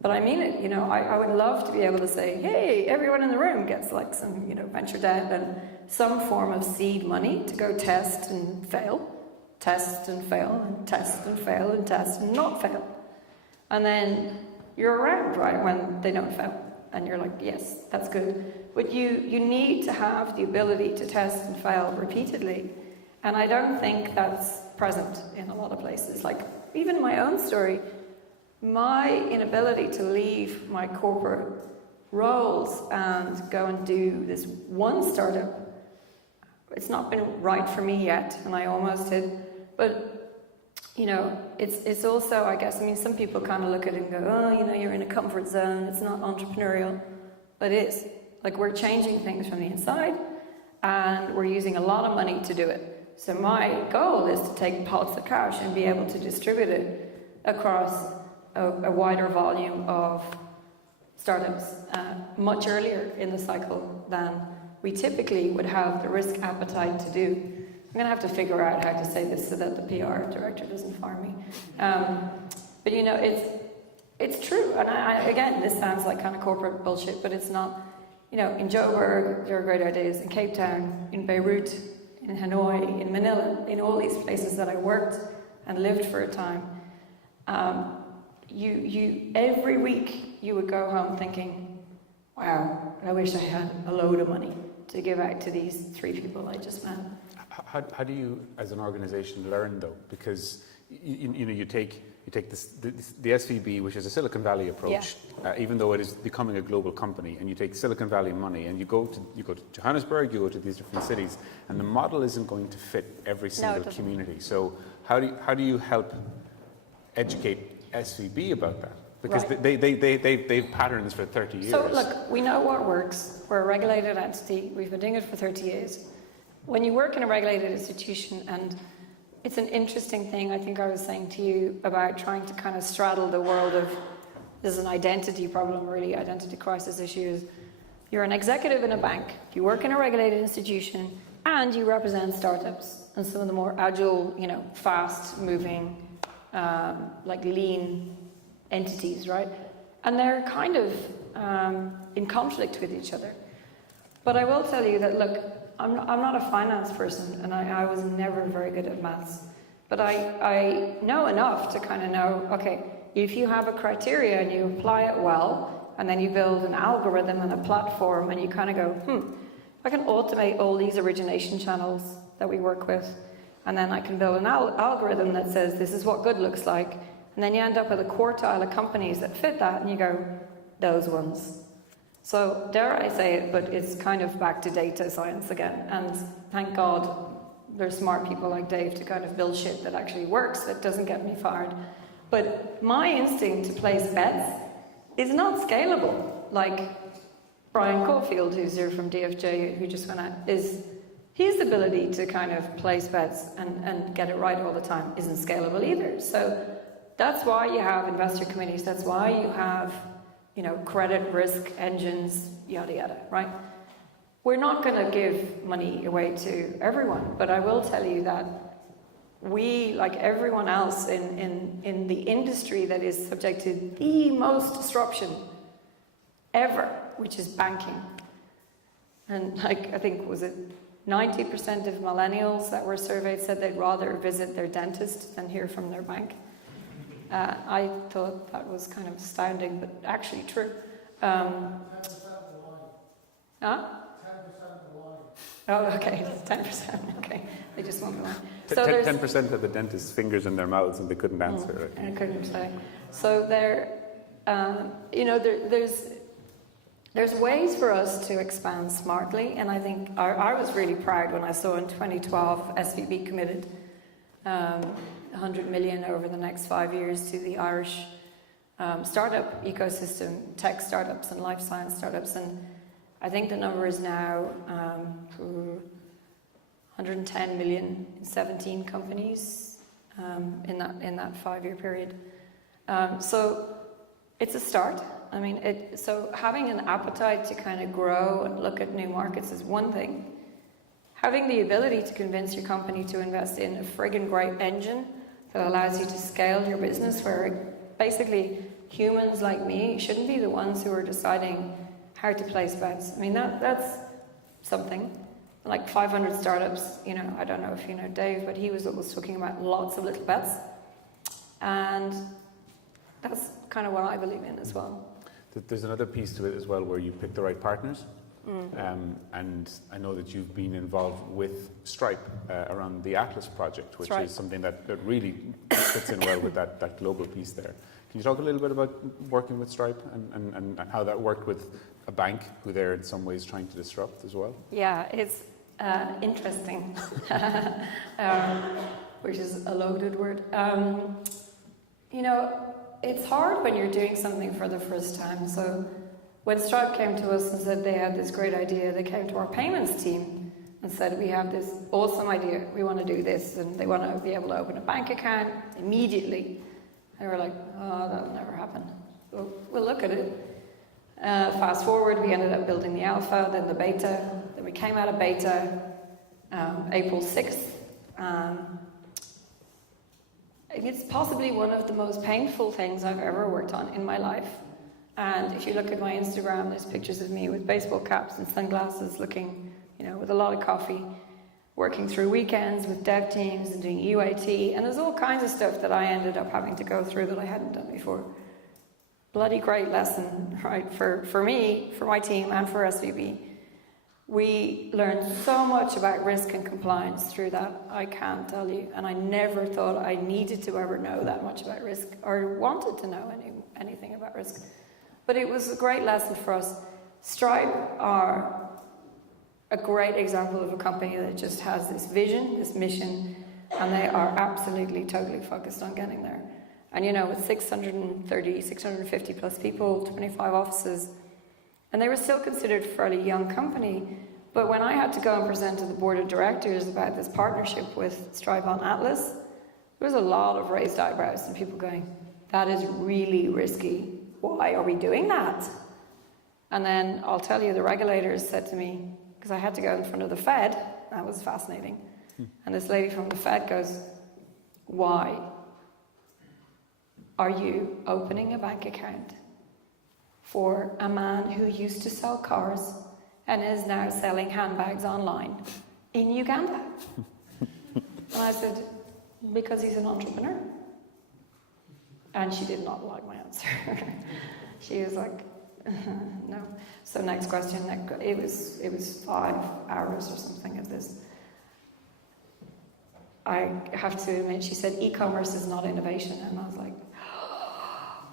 but I mean it. I would love to be able to say, hey, everyone in the room gets like some, venture debt and some form of seed money to go test and fail, test and fail, and test and fail, and test and not fail. And then you're around, right, when they don't fail. And you're like, yes, that's good. But you need to have the ability to test and fail repeatedly. And I don't think that's present in a lot of places. Like, even my own story, my inability to leave my corporate roles and go and do this one startup, it's not been right for me yet, and I almost did. But, it's also, I guess, some people kind of look at it and go, oh, you're in a comfort zone, it's not entrepreneurial. But it is. Like, we're changing things from the inside, and we're using a lot of money to do it. So my goal is to take pots of cash and be able to distribute it across a wider volume of startups much earlier in the cycle than we typically would have the risk appetite to do. I'm going to have to figure out how to say this so that the PR director doesn't fire me. But it's true. And again, this sounds like kind of corporate bullshit, but it's not. In Joburg, there are great ideas. In Cape Town, in Beirut, in Hanoi, in Manila, in all these places that I worked and lived for a time. You every week you would go home thinking, wow, I wish I had a load of money to give out to these 3 people I just met. How do you, as an organisation, learn though? Because you take the SVB, which is a Silicon Valley approach, even though it is becoming a global company, and you take Silicon Valley money, and you go to Johannesburg, you go to these different cities, and the model isn't going to fit every single community. So how do you help educate SVB about that? Because they've patterns for 30 years. So look, we know what works. We're a regulated entity. We've been doing it for 30 years. When you work in a regulated institution, and it's an interesting thing, I think I was saying to you about trying to kind of straddle the world of, there's an identity problem, really, identity crisis issues. You're an executive in a bank, you work in a regulated institution, and you represent startups and some of the more agile, fast moving, like lean entities, right? And they're kind of in conflict with each other. But I will tell you that, look, I'm not a finance person, and I was never very good at maths. But I know enough to kind of know, okay, if you have a criteria and you apply it well, and then you build an algorithm and a platform, and you kind of go, I can automate all these origination channels that we work with, and then I can build an algorithm that says this is what good looks like, and then you end up with a quartile of companies that fit that, and you go, those ones. So dare I say it, but it's kind of back to data science again, and thank God there's smart people like Dave to kind of build shit that actually works, that doesn't get me fired. But my instinct to place bets is not scalable. Like Brian Caulfield, who's here from DFJ, who just went out, is his ability to kind of place bets and get it right all the time isn't scalable either. So that's why you have investor committees, that's why you have, credit risk engines, yada yada, right? We're not going to give money away to everyone, but I will tell you that we, like everyone else in the industry that is subject to the most disruption ever, which is banking. And I think, was it 90% of millennials that were surveyed said they'd rather visit their dentist than hear from their bank. I thought that was kind of astounding, but actually true. 10% Huh? 10%. Oh, okay, 10%. Okay, they just won't go on. 10% of the dentist's fingers in their mouths and they couldn't answer it. And I couldn't say. So there's ways for us to expand smartly, and I think I was really proud when I saw in 2012 SVB committed 100 million over the next 5 years to the Irish startup ecosystem, tech startups and life science startups, and I think the number is now 110 million in 17 companies in that 5-year period. So it's a start. I mean, so having an appetite to kind of grow and look at new markets is one thing. Having the ability to convince your company to invest in a friggin' great engine that allows you to scale your business, where basically humans like me shouldn't be the ones who are deciding how to place bets. I mean, that's something. Like 500 startups, I don't know if you know Dave, but he was always talking about lots of little bets. And that's kind of what I believe in as well. There's another piece to it as well where you pick the right partners. And I know that you've been involved with Stripe around the Atlas project, which is something that really fits in well with that global piece there. Can you talk a little bit about working with Stripe and how that worked with a bank who they're in some ways trying to disrupt as well? Yeah, it's interesting, which is a loaded word. It's hard when you're doing something for the first time. So when Stripe came to us and said they had this great idea, they came to our payments team and said, we have this awesome idea, we want to do this, and they want to be able to open a bank account immediately. And we were like, oh, that'll never happen. So we'll look at it. Fast forward, we ended up building the alpha, then the beta, then we came out of beta April 6th. It's possibly one of the most painful things I've ever worked on in my life. And if you look at my Instagram, there's pictures of me with baseball caps and sunglasses looking, with a lot of coffee, working through weekends with dev teams and doing UAT. And there's all kinds of stuff that I ended up having to go through that I hadn't done before. Bloody great lesson, right, for me, for my team, and for SVB. We learned so much about risk and compliance through that, I can't tell you. And I never thought I needed to ever know that much about risk or wanted to know anything about risk. But it was a great lesson for us. Stripe are a great example of a company that just has this vision, this mission, and they are absolutely, totally focused on getting there. And with 650 plus people, 25 offices, and they were still considered a fairly young company. But when I had to go and present to the board of directors about this partnership with Stripe on Atlas, there was a lot of raised eyebrows and people going, that is really risky. Why are we doing that? And then I'll tell you, the regulators said to me, because I had to go in front of the Fed, that was fascinating. And this lady from the Fed goes, why are you opening a bank account for a man who used to sell cars and is now selling handbags online in Uganda? And I said, because he's an entrepreneur. And she did not like my answer. She was like, no. So next question, it was 5 hours or something of this. I have to admit, she said, e-commerce is not innovation. And I was like,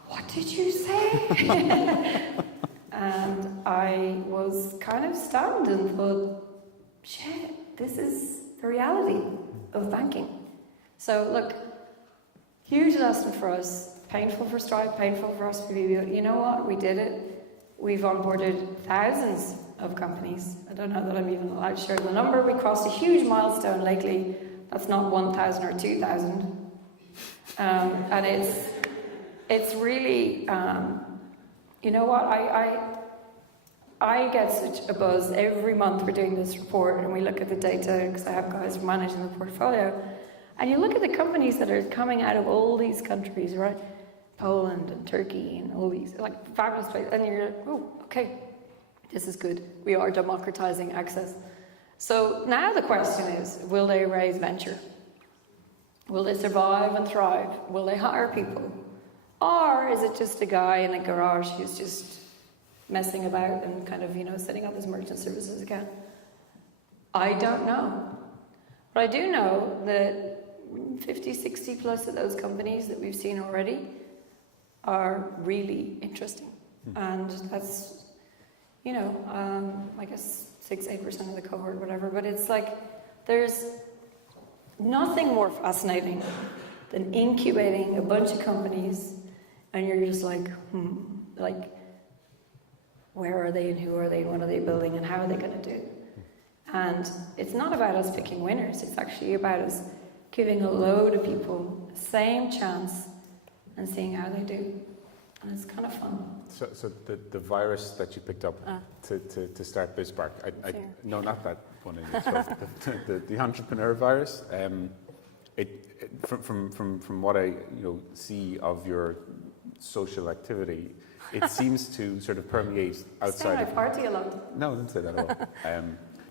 what did you say? And I was kind of stunned and thought, shit, this is the reality of banking. So look, huge lesson for us, painful for Stripe, painful for us, but you know what, we did it. We've onboarded thousands of companies. I don't know that I'm even allowed to share the number. We crossed a huge milestone lately. That's not 1,000 or 2,000. And it's really, you know what, I get such a buzz every month we're doing this report and we look at the data because I have guys managing the portfolio. And you look at the companies that are coming out of all these countries, right? Poland and Turkey and all these, like, fabulous places. And you're like, oh, okay, this is good. We are democratizing access. So now the question is, will they raise venture? Will they survive and thrive? Will they hire people? Or is it just a guy in a garage who's just messing about and kind of, setting up his merchant services account? I don't know. But I do know that 50, 60 plus of those companies that we've seen already are really interesting. And that's, I guess 6-8% of the cohort, whatever. But it's like, there's nothing more fascinating than incubating a bunch of companies and you're just like, where are they and who are they and what are they building and how are they going to do? And it's not about us picking winners. It's actually about us giving a load of people the same chance and seeing how they do. And it's kind of fun. So the virus that you picked up to start BizSpark, no, not that one in itself, the entrepreneur virus. From what I see of your social activity, it seems to sort of permeate outside. I party a lot. No, I didn't say that at all.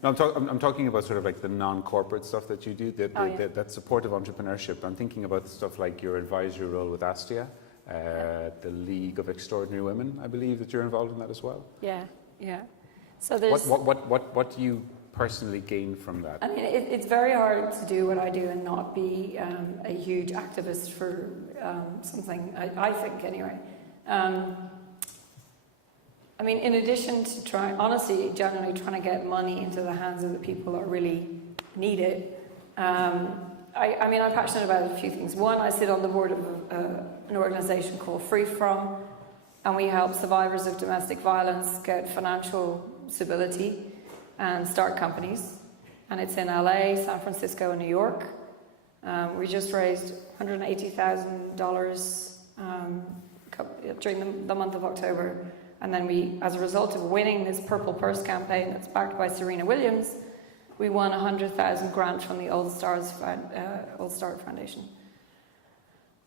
No, I'm talking about sort of like the non-corporate stuff that you do, that supportive entrepreneurship. I'm thinking about stuff like your advisory role with Astia, the League of Extraordinary Women. I believe that you're involved in that as well. Yeah. So there's what do you personally gain from that? I mean, it's very hard to do what I do and not be a huge activist for something. I think anyway. I mean, in addition to generally trying to get money into the hands of the people that really need it, I'm passionate about a few things. One, I sit on the board of an organisation called Free From, and we help survivors of domestic violence get financial stability and start companies. And it's in LA, San Francisco, and New York. We just raised $180,000 during the month of October. And then we, as a result of winning this Purple Purse campaign that's backed by Serena Williams, we won a $100,000 grant from the Old Star Foundation.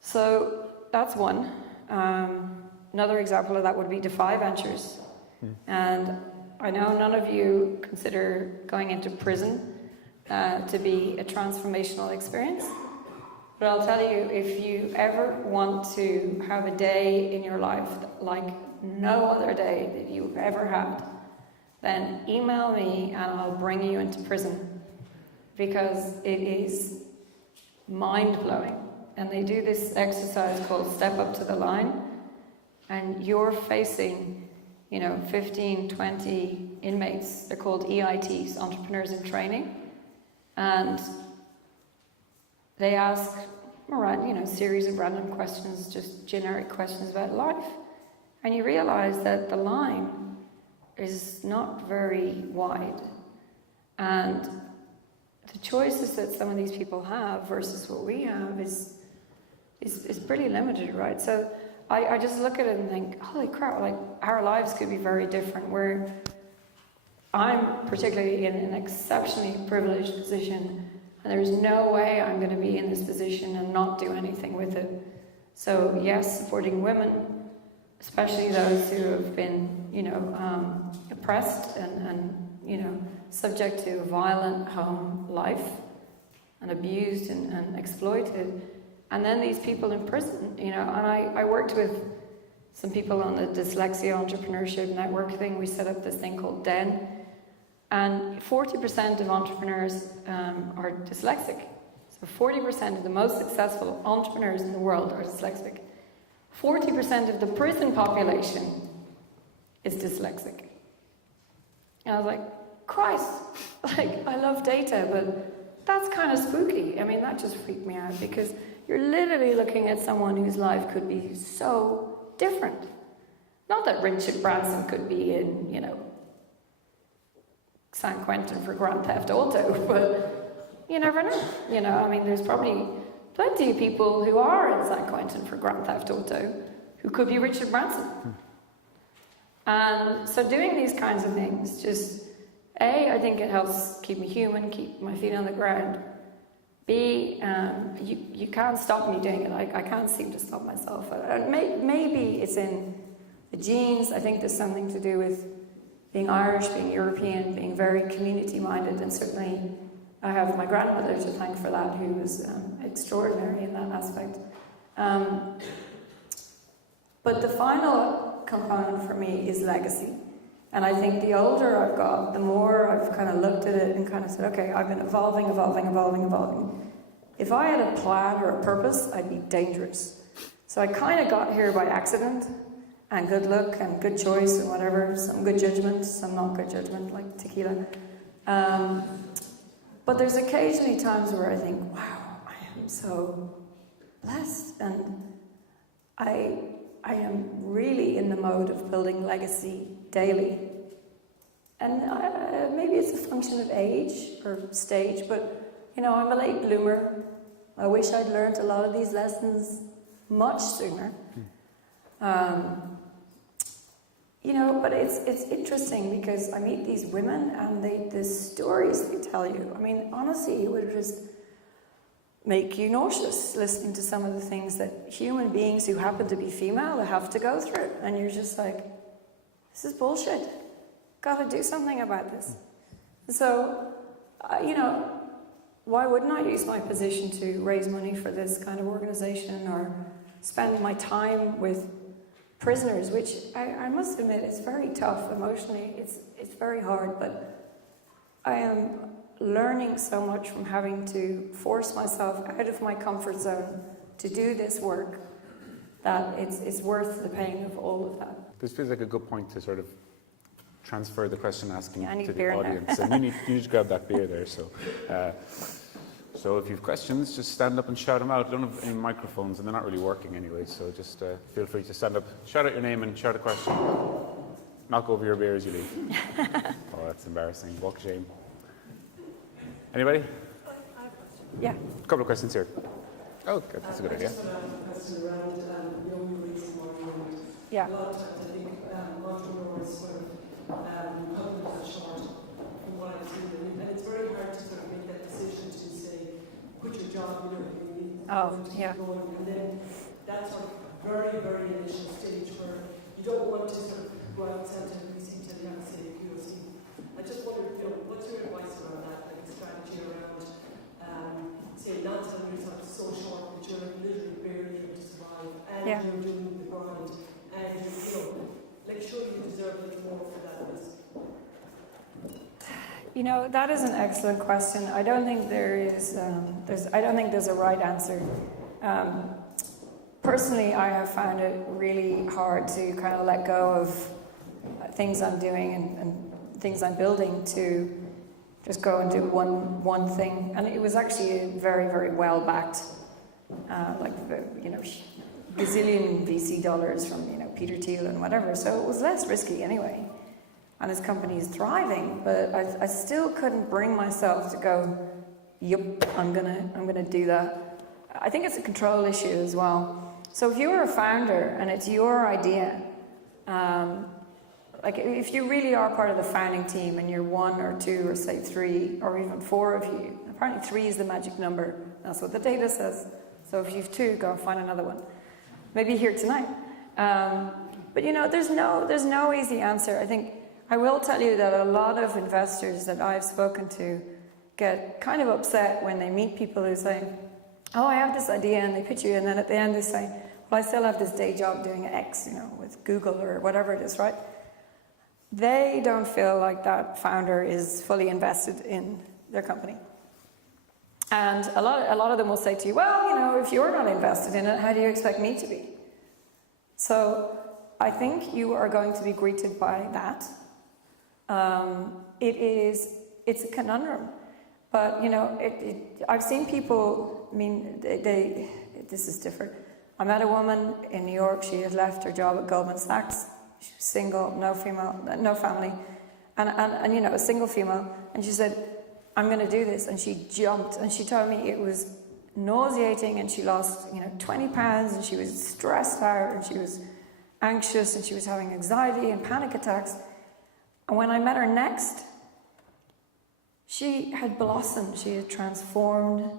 So that's one. Another example of that would be Sapphire Ventures. And I know none of you consider going into prison to be a transformational experience. But I'll tell you, if you ever want to have a day in your life like no other day that you've ever had, then email me and I'll bring you into prison, because it is mind-blowing. And they do this exercise called Step Up to the Line, and you're facing 15, 20 inmates. They're called EITs, Entrepreneurs in Training, and they ask series of random questions, just generic questions about life. And you realize that the line is not very wide. And the choices that some of these people have versus what we have is pretty limited, right? So I just look at it and think, holy crap, like our lives could be very different. Where I'm particularly in an exceptionally privileged position, and there's no way I'm going to be in this position and not do anything with it. So yes, supporting women, especially those who have been, oppressed and subject to a violent home life and abused and exploited. And then these people in prison, and I worked with some people on the Dyslexia Entrepreneurship Network thing. We set up this thing called DEN. And 40% of entrepreneurs are dyslexic. So 40% of the most successful entrepreneurs in the world are dyslexic. 40% of the prison population is dyslexic. And I was like, Christ, I love data, but that's kind of spooky. I mean, that just freaked me out because you're literally looking at someone whose life could be so different. Not that Richard Branson could be in, San Quentin for Grand Theft Auto, but you never know. I mean, there's probably plenty of people who are in San Quentin for Grand Theft Auto who could be Richard Branson. And so doing these kinds of things, just A, I think it helps keep me human, keep my feet on the ground. B, you can't stop me doing it. I can't seem to stop myself. Maybe it's in the genes. I think there's something to do with being Irish, being European, being very community-minded, and certainly I have my grandmother to thank for that, who was extraordinary in that aspect. But the final component for me is legacy. And I think the older I've got, the more I've kind of looked at it and kind of said, okay, I've been evolving. If I had a plan or a purpose, I'd be dangerous. So I kind of got here by accident, and good luck and good choice and whatever, some good judgment, some not good judgment, like tequila. But there's occasionally times where I think, wow, I am so blessed, and I am really in the mode of building legacy daily. And maybe it's a function of age or stage, but I'm a late bloomer. I wish I'd learned a lot of these lessons much sooner. But it's interesting because I meet these women and the stories they tell you. I mean, honestly, it would just make you nauseous listening to some of the things that human beings who happen to be female have to go through. And you're just like, this is bullshit. Got to do something about this. So, why wouldn't I use my position to raise money for this kind of organization or spend my time with prisoners, which I must admit is very tough emotionally. It's very hard, but I am learning so much from having to force myself out of my comfort zone to do this work that it's worth the pain of all of that. This feels like a good point to sort of transfer the question asking to the beer audience. And you need to grab that beer there. So if you have questions, just stand up and shout them out. I don't have any microphones, and they're not really working anyway, so just feel free to stand up, shout out your name and shout a question. Knock over your beer as you leave. Oh, that's embarrassing. Walk of shame. Anybody? Yeah. A couple of questions here. Oh, good. That's a good idea. I just want to ask a question around young release money. Yeah. A lot of times I think entrepreneurs sort of come a short from what I've seen. And it's very hard to sort of make that decision to say, quit your job, you need to keep going. And then that's sort of very, very initial stage where you don't want to sort of go out and sell to a VC till you have, say, a POC. I just wondered, what's your advice around that, like a strategy around, say, not selling yourself so short that you're literally barely able to survive, and you're doing the grind, and like, sure you deserve a little more for that risk. That is an excellent question. I don't think there's a right answer. Personally, I have found it really hard to kind of let go of things I'm doing and things I'm building to just go and do one thing. And it was actually very, very well backed, gazillion VC dollars from Peter Thiel and whatever. So it was less risky anyway. And his company is thriving, but I still couldn't bring myself to go, yep, I'm gonna do that. I think it's a control issue as well. So if you're a founder and it's your idea, if you really are part of the founding team and you're one or two or say three or even four of you, apparently 3 is the magic number. That's what the data says. So if you've 2, go and find another one. Maybe here tonight. But But there's no easy answer. I think I will tell you that a lot of investors that I've spoken to get kind of upset when they meet people who say, oh, I have this idea, and they pitch you, and then at the end they say, well, I still have this day job doing X, with Google or whatever it is, right? They don't feel like that founder is fully invested in their company. And a lot of them will say to you, well, if you're not invested in it, how do you expect me to be? So I think you are going to be greeted by that. It's a conundrum. But, I've seen people, this is different. I met a woman in New York. She had left her job at Goldman Sachs. She was single, no family, and a single female. And she said, I'm going to do this. And she jumped, and she told me it was nauseating, and she lost, 20 pounds, and she was stressed out, and she was anxious, and she was having anxiety and panic attacks. And when I met her next, she had blossomed, she had transformed.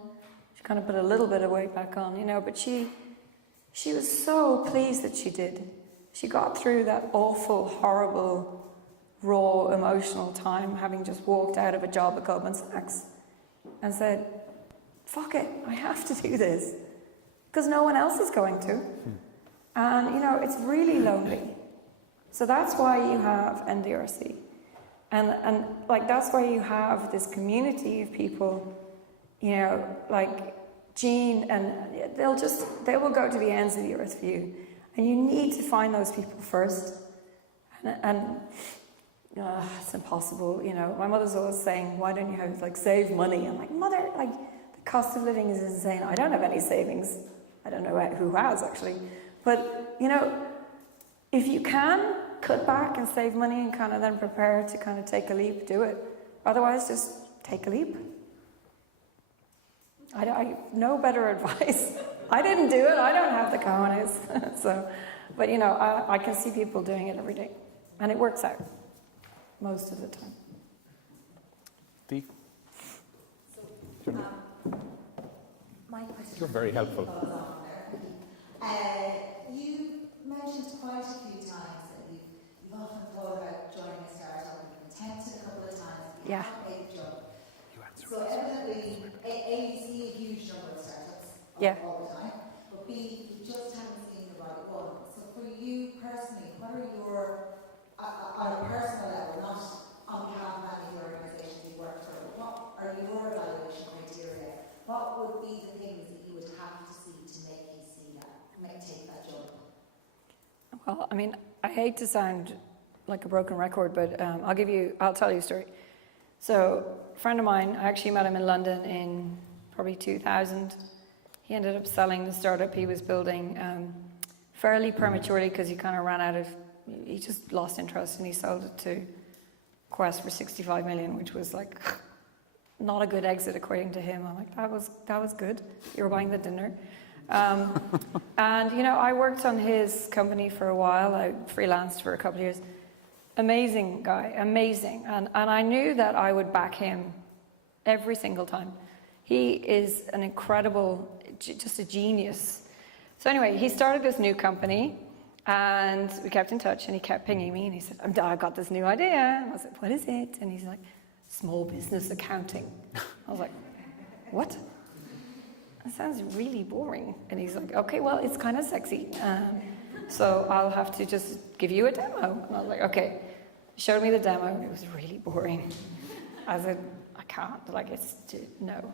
She kind of put a little bit of weight back on, but she was so pleased that she did. She got through that awful, horrible, raw, emotional time, having just walked out of a job at Goldman Sachs, and said, fuck it, I have to do this, because no one else is going to. And, it's really lonely. So that's why you have NDRC. And that's why you have this community of people, like Jean, and they will go to the ends of the earth for you. And you need to find those people first. And it's impossible, My mother's always saying, why don't you have, save money? I'm like, Mother, the cost of living is insane. I don't have any savings. I don't know who has, actually. But, if you can cut back and save money and kind of then prepare to kind of take a leap, do it. Otherwise, just take a leap. I no better advice. I didn't do it. I don't have the cojones. But I can see people doing it every day, and it works out most of the time. Dee? My question. You're very helpful. You mentioned quite a few times that you've often thought about joining a startup. You've attempted a couple of times. You haven't made the jump. So evidently, A, you see a huge number of startups all the time, but B, you just haven't seen the right one. So for you personally, what are your, on a personal level, not on behalf of any of the organisations you work for, but what are your evaluation criteria? What would be the things that you would have to see to make you see that, take that jump? Well, I hate to sound like a broken record, but I'll tell you a story. So, a friend of mine, I actually met him in London in probably 2000. He ended up selling the startup he was building fairly prematurely because he kind of he just lost interest, and he sold it to Quest for 65 million, which was not a good exit according to him. I'm like, that was good. You were buying the dinner. And, I worked on his company for a while. I freelanced for a couple of years. Amazing guy, amazing. And I knew that I would back him every single time. He is an incredible, just a genius. So anyway, he started this new company, and we kept in touch, and he kept pinging me, and he said, I got this new idea. And I was like, what is it? And he's like, small business accounting. I was like, what? That sounds really boring. And he's like, okay, well, it's kind of sexy. So I'll have to just give you a demo. And I was like, okay. He showed me the demo. It was really boring. I said, I can't. No.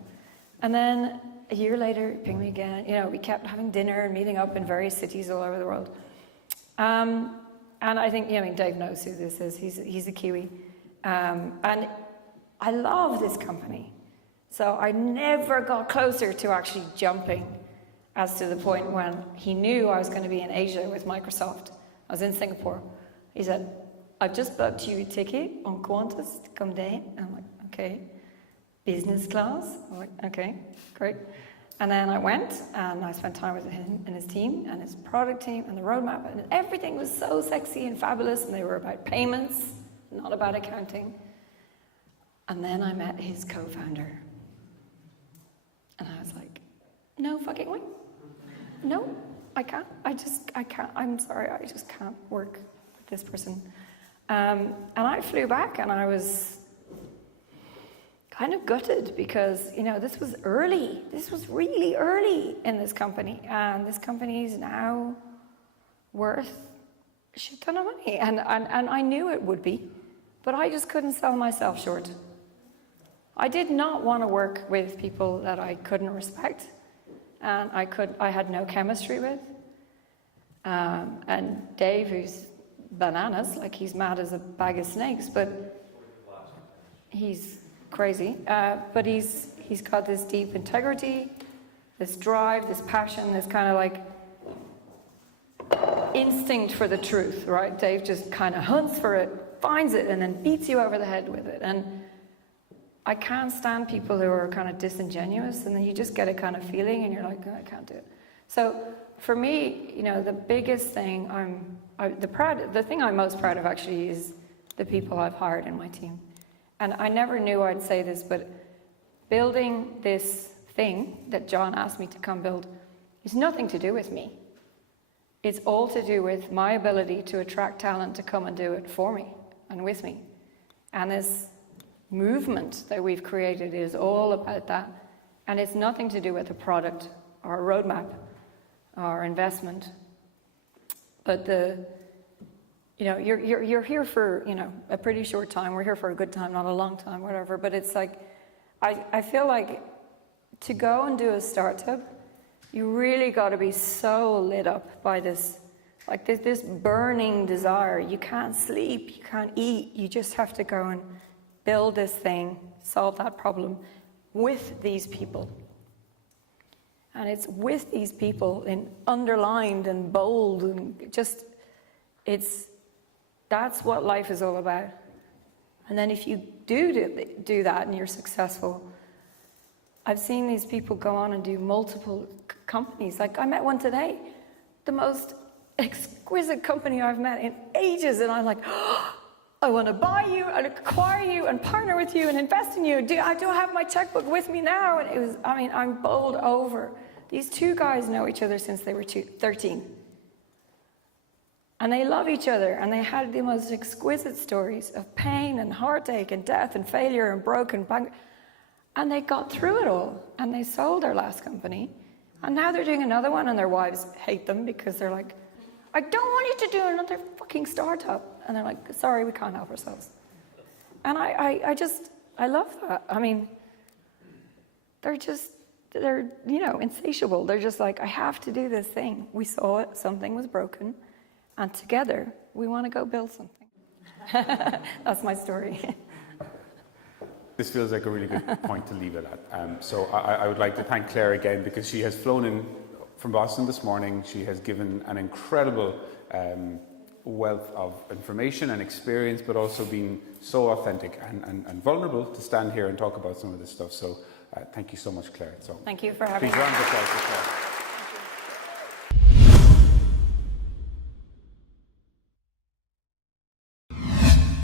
And then a year later, he pinged me again. We kept having dinner and meeting up in various cities all over the world. And I think, Dave knows who this is. He's a Kiwi. And I love this company. So I never got closer to actually jumping as to the point when he knew I was going to be in Asia with Microsoft. I was in Singapore. He said, I've just booked you a ticket on Qantas to come down. I'm like, okay. Business class? I'm like, okay, great. And then I went, and I spent time with him and his team and his product team and the roadmap, and everything was so sexy and fabulous, and they were about payments, not about accounting. And then I met his co-founder. And I was like, no fucking way. No, I can't. I can't. I'm sorry, I just can't work with this person. And I flew back, and I was kind of gutted because, you know, this was early. This was really early in this company, and this company is now worth a shit ton of money, and I knew it would be, but I just couldn't sell myself short. I did not want to work with people that I couldn't respect, and I had no chemistry with. And Dave, who's bananas, like he's mad as a bag of snakes, but he's crazy. But he's got this deep integrity, this drive, this passion, this kind of like instinct for the truth, right? Dave just kind of hunts for it, finds it, and then beats you over the head with it. And I can't stand people who are kind of disingenuous, and then you just get a kind of feeling, and you're like, oh, I can't do it. So for me, you know, the biggest thing the thing I'm most proud of actually is the people I've hired in my team. And I never knew I'd say this, but building this thing that John asked me to come build is nothing to do with me. It's all to do with my ability to attract talent to come and do it for me and with me. And this movement that we've created is all about that. And it's nothing to do with a product or a roadmap or investment. But you're here for, you know, a pretty short time. We're here for a good time, not a long time, whatever. But it's like, I feel like to go and do a startup, you really got to be so lit up by this, like this burning desire. You can't sleep, you can't eat. You just have to go and build this thing, solve that problem with these people. And it's with these people in underlined and bold, and just, that's what life is all about. And then if you do that and you're successful, I've seen these people go on and do multiple companies. Like I met one today, the most exquisite company I've met in ages, and I'm like, oh, I want to buy you and acquire you and partner with you and invest in you. I do have my checkbook with me now. And it was, I mean, I'm bowled over. These two guys know each other since they were 13. And they love each other, and they had the most exquisite stories of pain and heartache and death and failure and broken bank. And they got through it all, and they sold their last company. And now they're doing another one, and their wives hate them because they're like, I don't want you to do another fucking startup. And they're like, sorry, we can't help ourselves. And I love that. I mean, they're you know, insatiable. They're just like, I have to do this thing. We saw it, something was broken, and together we want to go build something. That's my story. This feels like a really good point to leave it at. So I would like to thank Claire again, because she has flown in from Boston this morning. She has given an incredible wealth of information and experience, but also been so authentic and vulnerable to stand here and talk about some of this stuff. So thank you so much, Claire. So thank you for having me. Please round of applause for Claire.